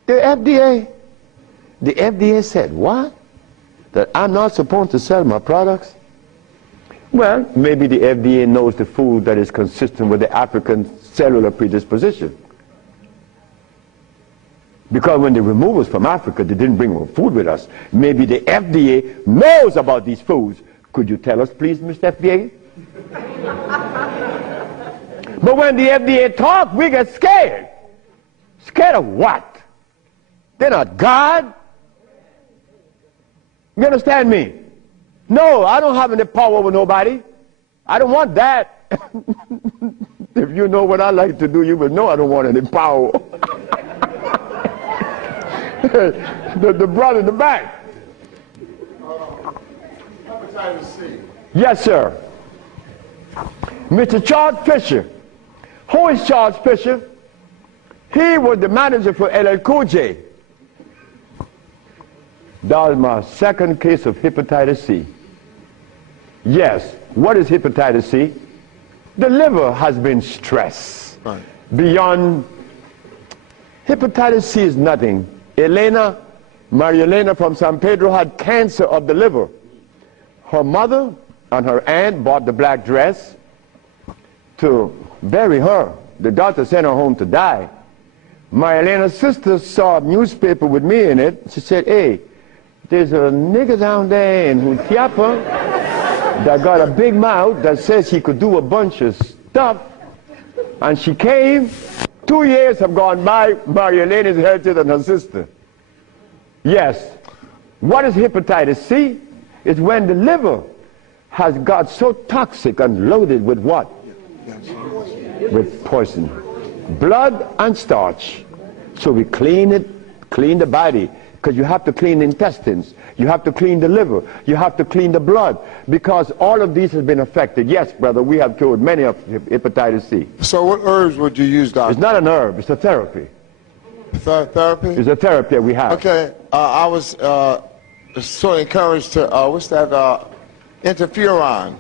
The FDA said, what? That I'm not supposed to sell my products? Well, maybe the FDA knows the food that is consistent with the African cellular predisposition. Because when they removed us from Africa, they didn't bring food with us. Maybe the FDA knows about these foods. Could you tell us, please, Mr. FDA? But when the FDA talks, we get scared. Scared of what? They're not God. You understand me? No, I don't have any power over nobody. I don't want that. If you know what I like to do, you would know I don't want any power. the brother in the back. Hepatitis C. Yes, sir. Mr. Charles Fisher. Who is Charles Fisher? He was the manager for LL Cool J. That was my second case of hepatitis C. Yes. What is hepatitis C? The liver has been stressed. Right. Beyond. Hepatitis C is nothing. Maria Elena from San Pedro had cancer of the liver. Her mother and her aunt bought the black dress to bury her. The doctor sent her home to die. Maria Elena's sister saw a newspaper with me in it. She said, hey, there's a nigger down there in Jutiapa that got a big mouth that says he could do a bunch of stuff. And she came. 2 years have gone by. Maria Elena is healthier than her sister. Yes. What is hepatitis C? It's when the liver has got so toxic and loaded with what? With poison. Blood and starch. So we clean it, clean the body. Because you have to clean the intestines, you have to clean the liver, you have to clean the blood, because all of these have been affected. Yes, brother, we have cured many of hepatitis C. So what herbs would you use, doctor? It's not an herb, it's a therapy. Therapy? It's a therapy that we have. Okay, I was sort of encouraged to, what's that, interferon.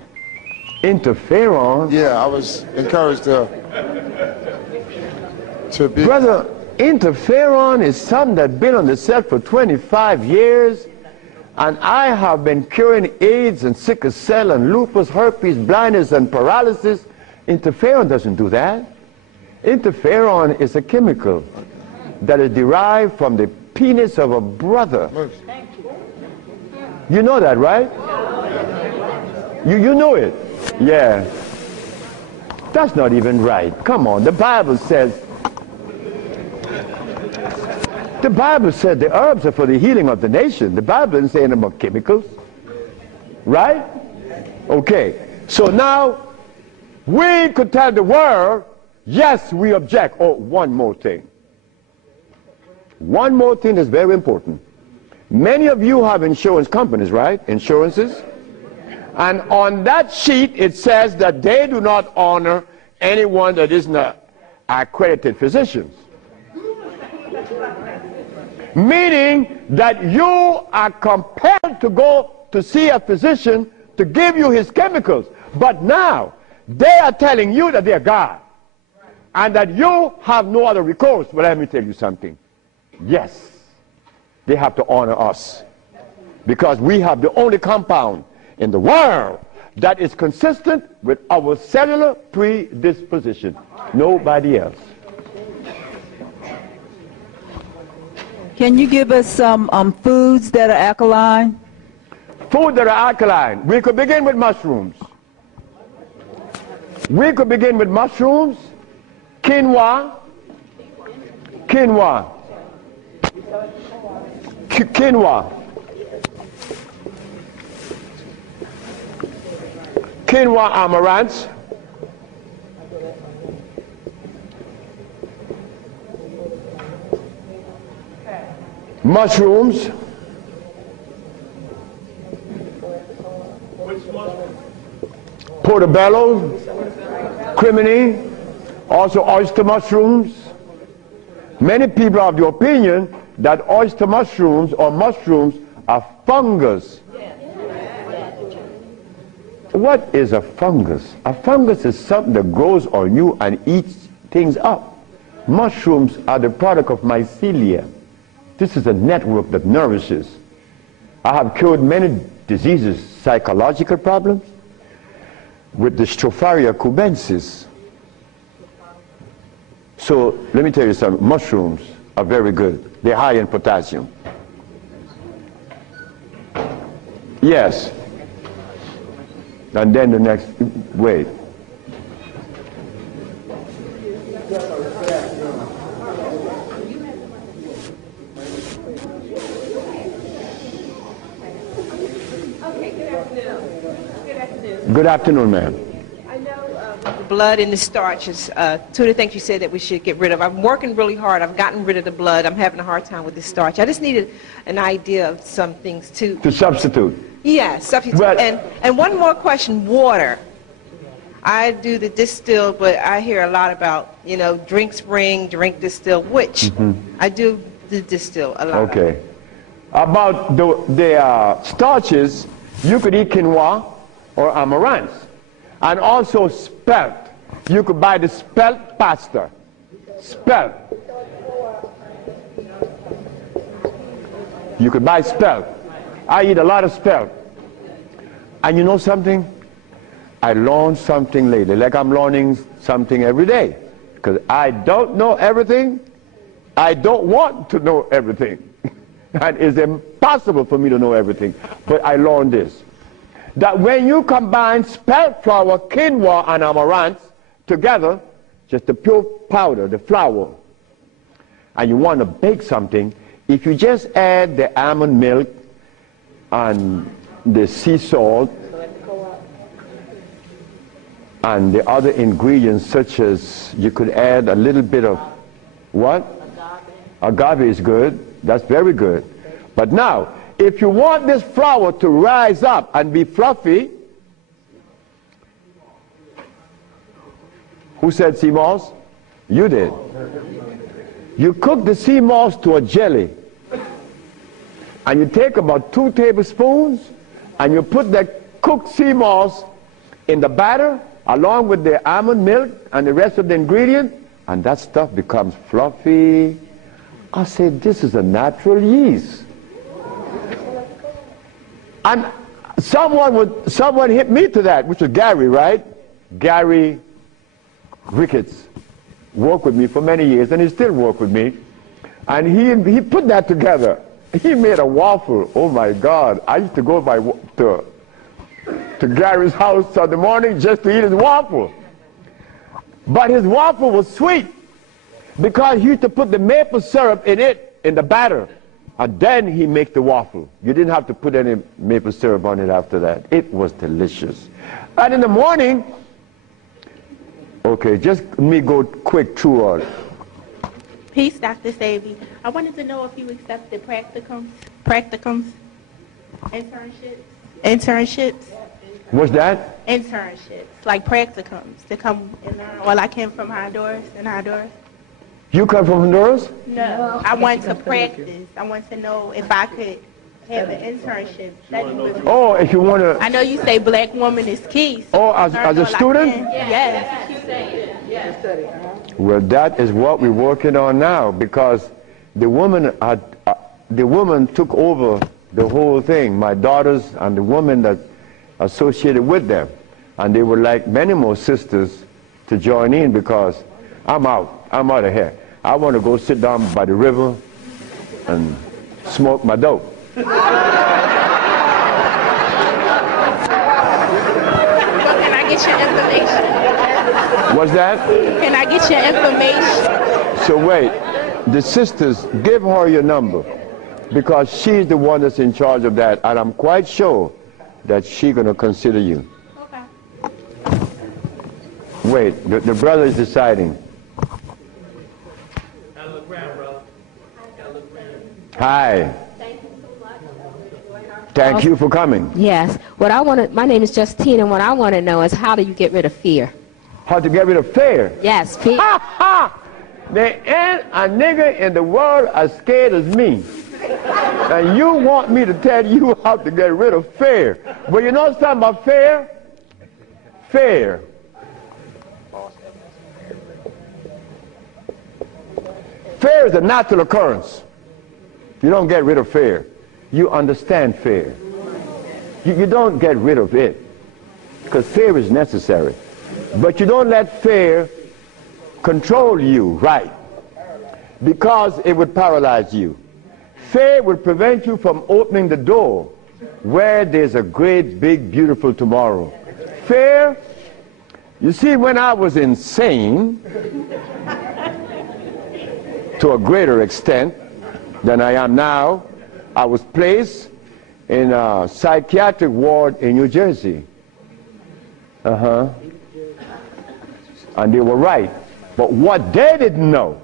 Interferon? Yeah, I was encouraged to be... Brother, interferon is something that's been on the set for 25 years, and I have been curing AIDS and sickle cell and lupus, herpes, blindness, and paralysis. Interferon doesn't do that. Interferon is a chemical that is derived from the penis of a brother. You know that, right? You know it. Yeah. That's not even right. Come on, the Bible says the Bible said the herbs are for the healing of the nation. The Bible isn't saying about chemicals. Right? Okay. So now, we could tell the world, yes, we object. Oh, one more thing. One more thing is very important. Many of you have insurance companies, right? Insurances. And on that sheet, it says that they do not honor anyone that isn't an accredited physician. Meaning that you are compelled to go to see a physician to give you his chemicals. But now, they are telling you that they're God. And that you have no other recourse. Well, let me tell you something. Yes, they have to honor us. Because we have the only compound in the world that is consistent with our cellular predisposition. Nobody else. Can you give us some foods that are alkaline? Food that are alkaline. We could begin with mushrooms. We could begin with mushrooms, quinoa, quinoa, quinoa, quinoa amaranth, mushrooms, portobello, crimini, also oyster mushrooms. Many people are of the opinion that oyster mushrooms or mushrooms are fungus. What is a fungus? A fungus is something that grows on you and eats things up. Mushrooms are the product of mycelia. This is a network that nourishes. I have cured many diseases, psychological problems, with the Stropharia cubensis. So let me tell you something. Mushrooms are very good. They're high in potassium. Yes. And then the next, wait. Good afternoon, ma'am. I know the blood and the starches, two of the things you said that we should get rid of. I'm working really hard. I've gotten rid of the blood. I'm having a hard time with the starch. I just needed an idea of some things too. To substitute. Yeah, substitute. Well, and one more question, water. I do the distilled, but I hear a lot about, you know, drink spring, drink distilled, which I do the distill a lot. Okay. About the starches, you could eat quinoa or amaranth. And also spelt. You could buy the spelt pasta. Spelt. You could buy spelt. I eat a lot of spelt. And you know something? I learned something lately, like I'm learning something every day. Because I don't know everything. I don't want to know everything. And it's impossible for me to know everything. But I learned this. That when you combine spelt flour, quinoa, and amaranth together, just the pure powder, the flour, and you want to bake something, if you just add the almond milk and the sea salt and the other ingredients, such as you could add a little bit of what? Agave is good. That's very good. But now, if you want this flour to rise up and be fluffy, who said sea moss? You did. You cook the sea moss to a jelly, and you take about 2 tablespoons, and you put the cooked sea moss in the batter, along with the almond milk and the rest of the ingredient, and that stuff becomes fluffy. I said, this is a natural yeast. And someone hit me to that, which was Gary, right? Gary Ricketts worked with me for many years, and he still works with me. And he put that together. He made a waffle. Oh my God! I used to go to Gary's house in the morning just to eat his waffle. But his waffle was sweet because he used to put the maple syrup in it in the batter. And then he makes the waffle. You didn't have to put any maple syrup on it after that. It was delicious. And in the morning, okay, just let me go quick through all. Peace, Dr. Sebi. I wanted to know if you accepted practicums, internships. What's that? Internships, like practicums, to come and learn. Well, I came from Honduras, You come from Honduras? No, I want to practice. I want to know if I could have an internship. Oh, if you want to. I know you say black woman is key. So Oh, as a student? Yes. Well, that is what we're working on now, because the woman took over the whole thing. My daughters and the women that associated with them, and they would like many more sisters to join in, because I'm out of here. I want to go sit down by the river and smoke my dope. Well, can I get your information? What's that? Can I get your information? So wait, the sisters, give her your number, because she's the one that's in charge of that, and I'm quite sure that she's going to consider you. Okay. Wait, the brother is deciding. Hi. Thank you so much. Thank you for coming. Yes. My name is Justine, and what I want to know is, how do you get rid of fear? How to get rid of fear? Yes, fear. Ha ha! There ain't a nigga in the world as scared as me. And you want me to tell you how to get rid of fear. But you know something about fear? Fear. Fear is a natural occurrence. You don't get rid of fear. You understand fear. You don't get rid of it, because fear is necessary. But you don't let fear control you, right? Because it would paralyze you. Fear would prevent you from opening the door where there's a great, big, beautiful tomorrow. Fear, you see, when I was insane, to a greater extent than I am now, I was placed in a psychiatric ward in New Jersey. And they were right. But what they didn't know,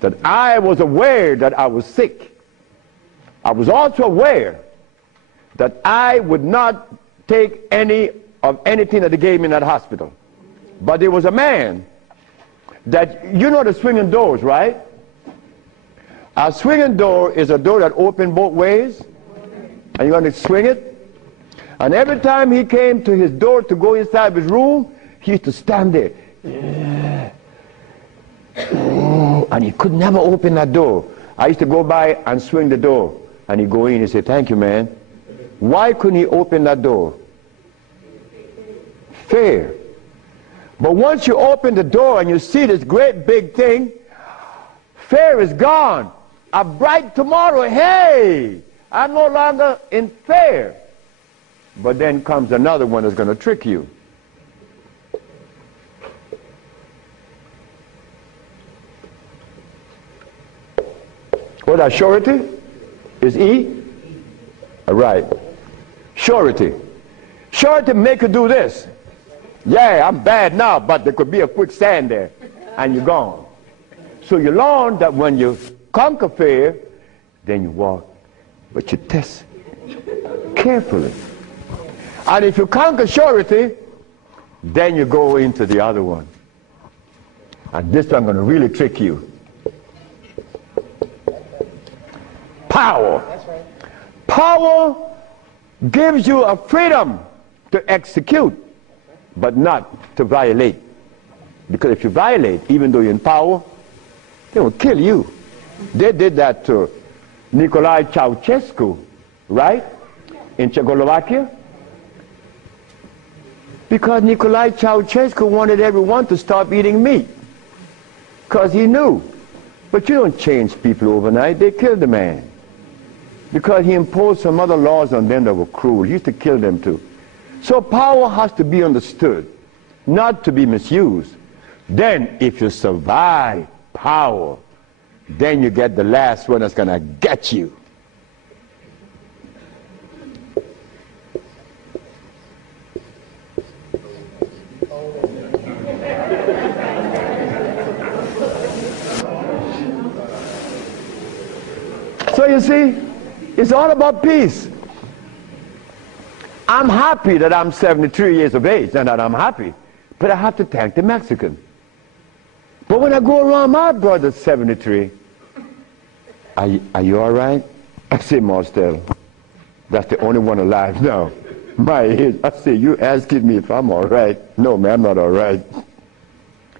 that I was aware that I was sick. I was also aware that I would not take any of anything that they gave me in that hospital. But there was a man that, you know the swinging doors, right? A swinging door is a door that opens both ways, and you're going to swing it. And every time he came to his door to go inside his room, he used to stand there. And he could never open that door. I used to go by and swing the door, and he'd go in and say, "Thank you, man." Why couldn't he open that door? Fear. But once you open the door and you see this great big thing, fear is gone. A bright tomorrow, hey, I'm no longer in fear. But then comes another one that's going to trick you. What that surety? Is E? All right. Surety. Surety make you do this. Yeah, I'm bad now, but there could be a quicksand there, and you're gone. So you learn that when you conquer fear, then you walk, but you test carefully. And if you conquer surety, then you go into the other one. And this one I'm going to really trick you. Power. Power gives you a freedom to execute, but not to violate. Because if you violate, even though you're in power, they will kill you. They did that to Nicolae Ceausescu, right? In Czechoslovakia. Because Nicolae Ceausescu wanted everyone to stop eating meat. Because he knew. But you don't change people overnight. They killed the man. Because he imposed some other laws on them that were cruel. He used to kill them too. So power has to be understood, not to be misused. Then if you survive power, then you get the last one that's going to get you. So you see, it's all about peace. I'm happy that I'm 73 years of age and that I'm happy, but I have to thank the Mexican. But when I go around my brother 73, are you all right? I say, Marcel, that's the only one alive now. My age. I say, you asking me if I'm all right? No, man, I'm not all right.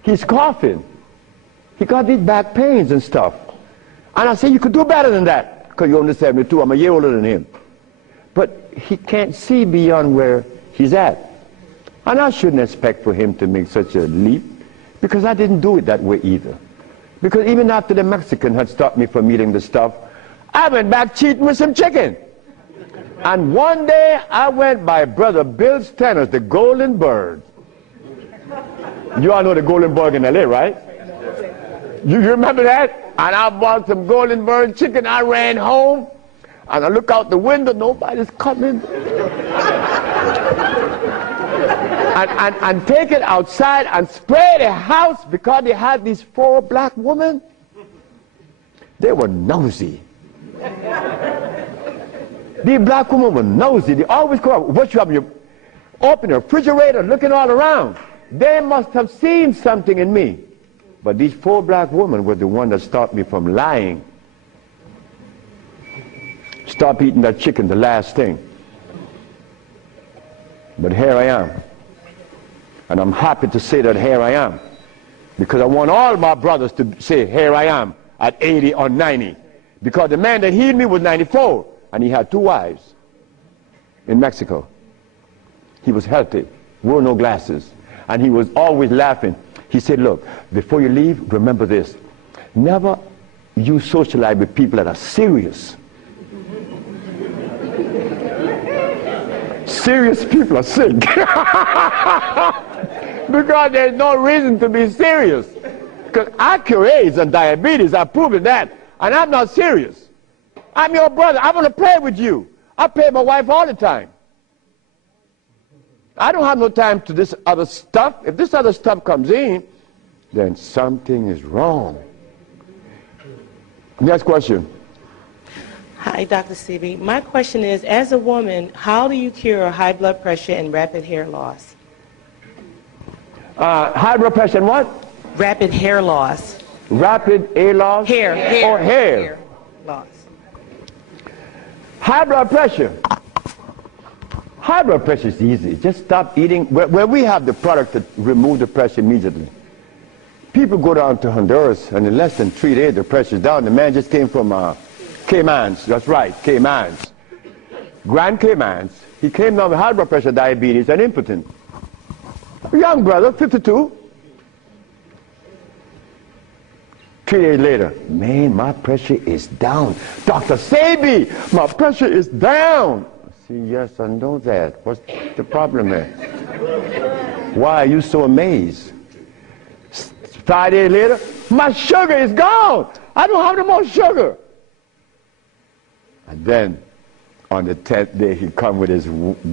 He's coughing. He got these back pains and stuff. And I say, you could do better than that, because you're only 72. I'm a year older than him. But he can't see beyond where he's at. And I shouldn't expect for him to make such a leap, because I didn't do it that way either. Because even after the Mexican had stopped me from eating the stuff, I went back cheating with some chicken. And one day I went by Brother Bill Stenner's, the Golden Bird. You all know the Golden Bird in LA, right? You remember that? And I bought some Golden Bird chicken. I ran home, and I look out the window, nobody's coming. and take it outside and spray the house, because they had these 4 black women. They were nosy. These black women were nosy. They always come up. What you have? You open the refrigerator, looking all around. They must have seen something in me. But these 4 black women were the one that stopped me from lying. Stop eating that chicken, the last thing. But here I am. And I'm happy to say that here I am. Because I want all my brothers to say, here I am, at 80 or 90. Because the man that healed me was 94, and he had 2 wives in Mexico. He was healthy, wore no glasses, and he was always laughing. He said, look, before you leave, remember this. Never you socialize with people that are serious. Serious people are sick. Because there's no reason to be serious. Because I cure AIDS and diabetes, I've proven that. And I'm not serious. I'm your brother. I want to play with you. I play with my wife all the time. I don't have no time to this other stuff. If this other stuff comes in, then something is wrong. Next question. Hi, Dr. Sebi. My question is, as a woman, how do you cure high blood pressure and rapid hair loss? High blood pressure and what? Rapid hair loss. Rapid hair loss? Hair. Or hair? Hair loss. High blood pressure. High blood pressure is easy. Just stop eating. Where we have the product to remove the pressure immediately. People go down to Honduras, and in less than 3 days, the pressure's down. The man just came from Caymans. That's right, Caymans. Grand Caymans. He came down with high blood pressure, diabetes, and impotent. A young brother, 52. 3 days later, man, my pressure is down. Dr. Sebi, my pressure is down. See, yes, I know that. What's the problem there? Why are you so amazed? 5 days later, my sugar is gone. I don't have no more sugar. And then, on the 10th day, he come with his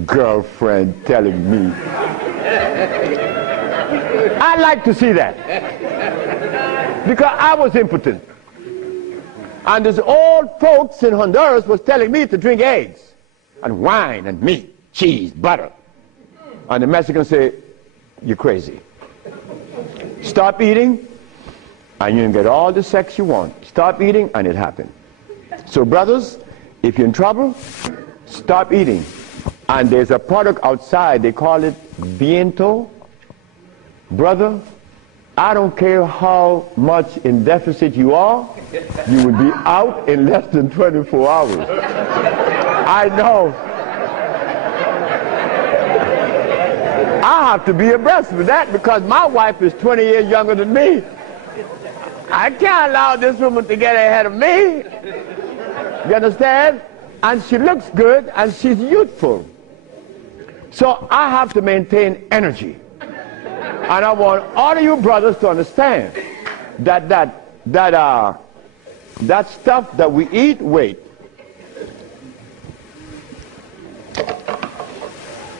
girlfriend telling me. I like to see that. Because I was impotent. And these old folks in Honduras was telling me to drink eggs and wine and meat, cheese, butter. And the Mexicans say, you're crazy. Stop eating, and you can get all the sex you want. Stop eating, and it happened. So brothers, if you're in trouble, stop eating. And there's a product outside, they call it Viento. Brother, I don't care how much in deficit you are, you will be out in less than 24 hours. I know. I have to be abreast with that because my wife is 20 years younger than me. I can't allow this woman to get ahead of me. You understand? And she looks good and she's youthful. So I have to maintain energy. And I want all of you brothers to understand that that stuff that we eat, wait.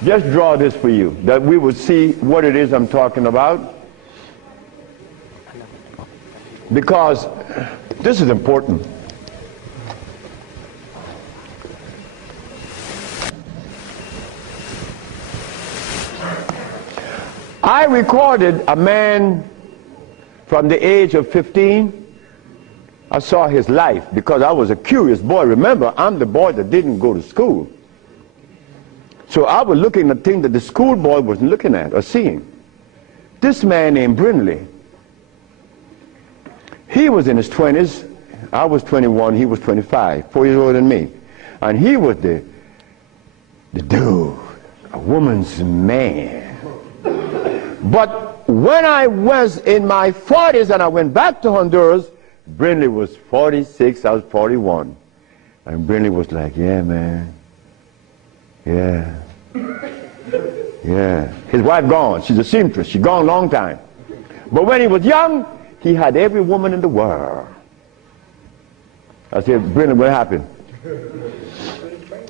Just draw this for you, that we will see what it is I'm talking about. Because this is important. I recorded a man from the age of 15. I saw his life because I was a curious boy. Remember, I'm the boy that didn't go to school. So I was looking at things that the schoolboy wasn't looking at or seeing. This man named Brindley, he was in his 20s. I was 21, he was 25, 4 years older than me. And he was the dude, a woman's man. But when I was in my 40s and I went back to Honduras, Brindley was 46, I was 41. And Brindley was like, yeah, man. Yeah. Yeah. His wife gone. She's a seamstress. She's gone a long time. But when he was young, he had every woman in the world. I said, Brindley, what happened?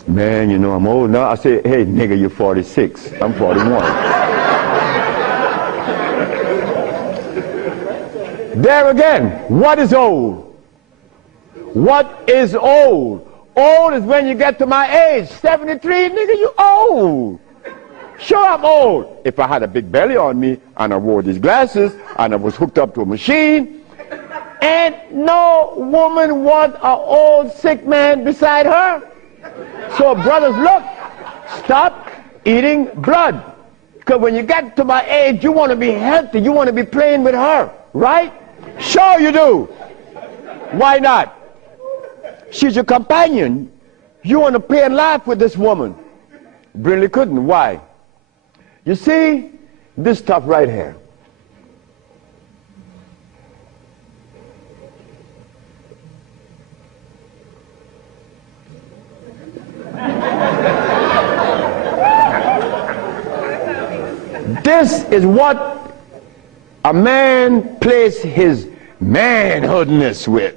Man, you know, I'm old now. I said, hey, nigga, you're 46. I'm 41. There again, what is old? What is old? Old is when you get to my age. 73, nigga, you old. Sure, I'm old. If I had a big belly on me and I wore these glasses and I was hooked up to a machine, and no woman wants an old sick man beside her. So brothers, look, stop eating blood. Because when you get to my age, you want to be healthy. You want to be playing with her, right? Sure you do. Why not? She's your companion. You want to play and laugh with this woman. Brindley couldn't. Why? You see, this stuff right here. This is what a man plays his manhoodness with.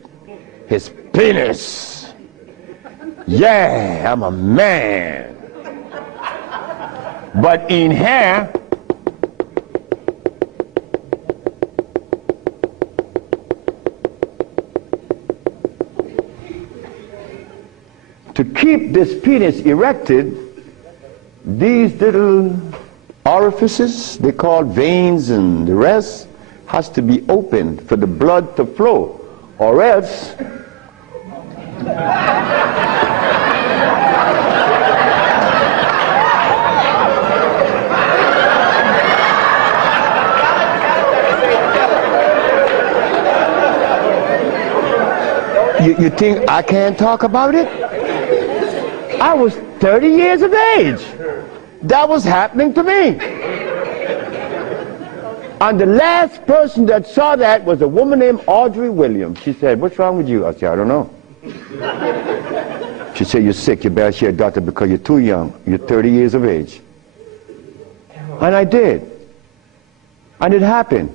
His penis. Yeah, I'm a man. But in here, to keep this penis erected, these little orifices, they call veins and the rest, has to be opened for the blood to flow, or else you think I can't talk about it? I was 30 years of age. That was happening to me. And the last person that saw that was a woman named Audrey Williams. She said, what's wrong with you? I said, I don't know. She said, you're sick. You better see a doctor because you're too young. You're 30 years of age. And I did. And it happened.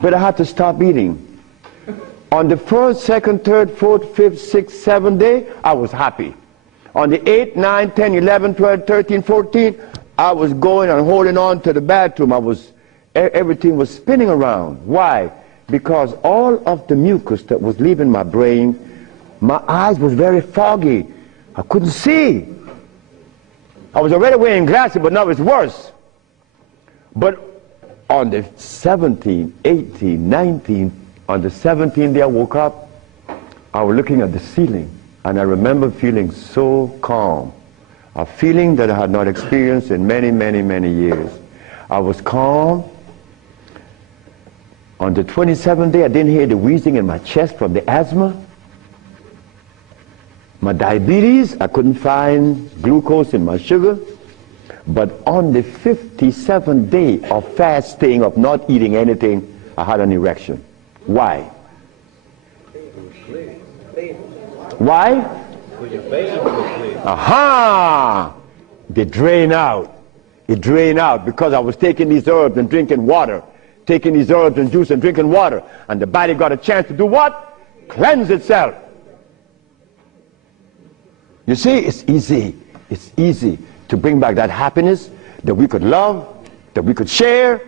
But I had to stop eating. On the 1st, 2nd, 3rd, 4th, 5th, 6th, 7th day, I was happy. On the 8th, 9th, 10th, 11th, 12th, 13th, 14th, I was going and holding on to the bathroom. Everything was spinning around. Why? Because all of the mucus that was leaving my brain, my eyes was very foggy. I couldn't see. I was already wearing glasses, but now it's worse. But on the 17th, 18th, 19th, on the 17th day I woke up, I was looking at the ceiling, and I remember feeling so calm. A feeling that I had not experienced in many, many, many years. I was calm. On the 27th day, I didn't hear the wheezing in my chest from the asthma. My diabetes, I couldn't find glucose in my sugar. But on the 57th day of fasting, of not eating anything, I had an erection. Why? Why? Aha! They drain out. It drained out because I was taking these herbs and drinking water. Taking these herbs and juice and drinking water. And the body got a chance to do what? cleanse itself. You see, it's easy. It's easy to bring back that happiness that we could love, that we could share,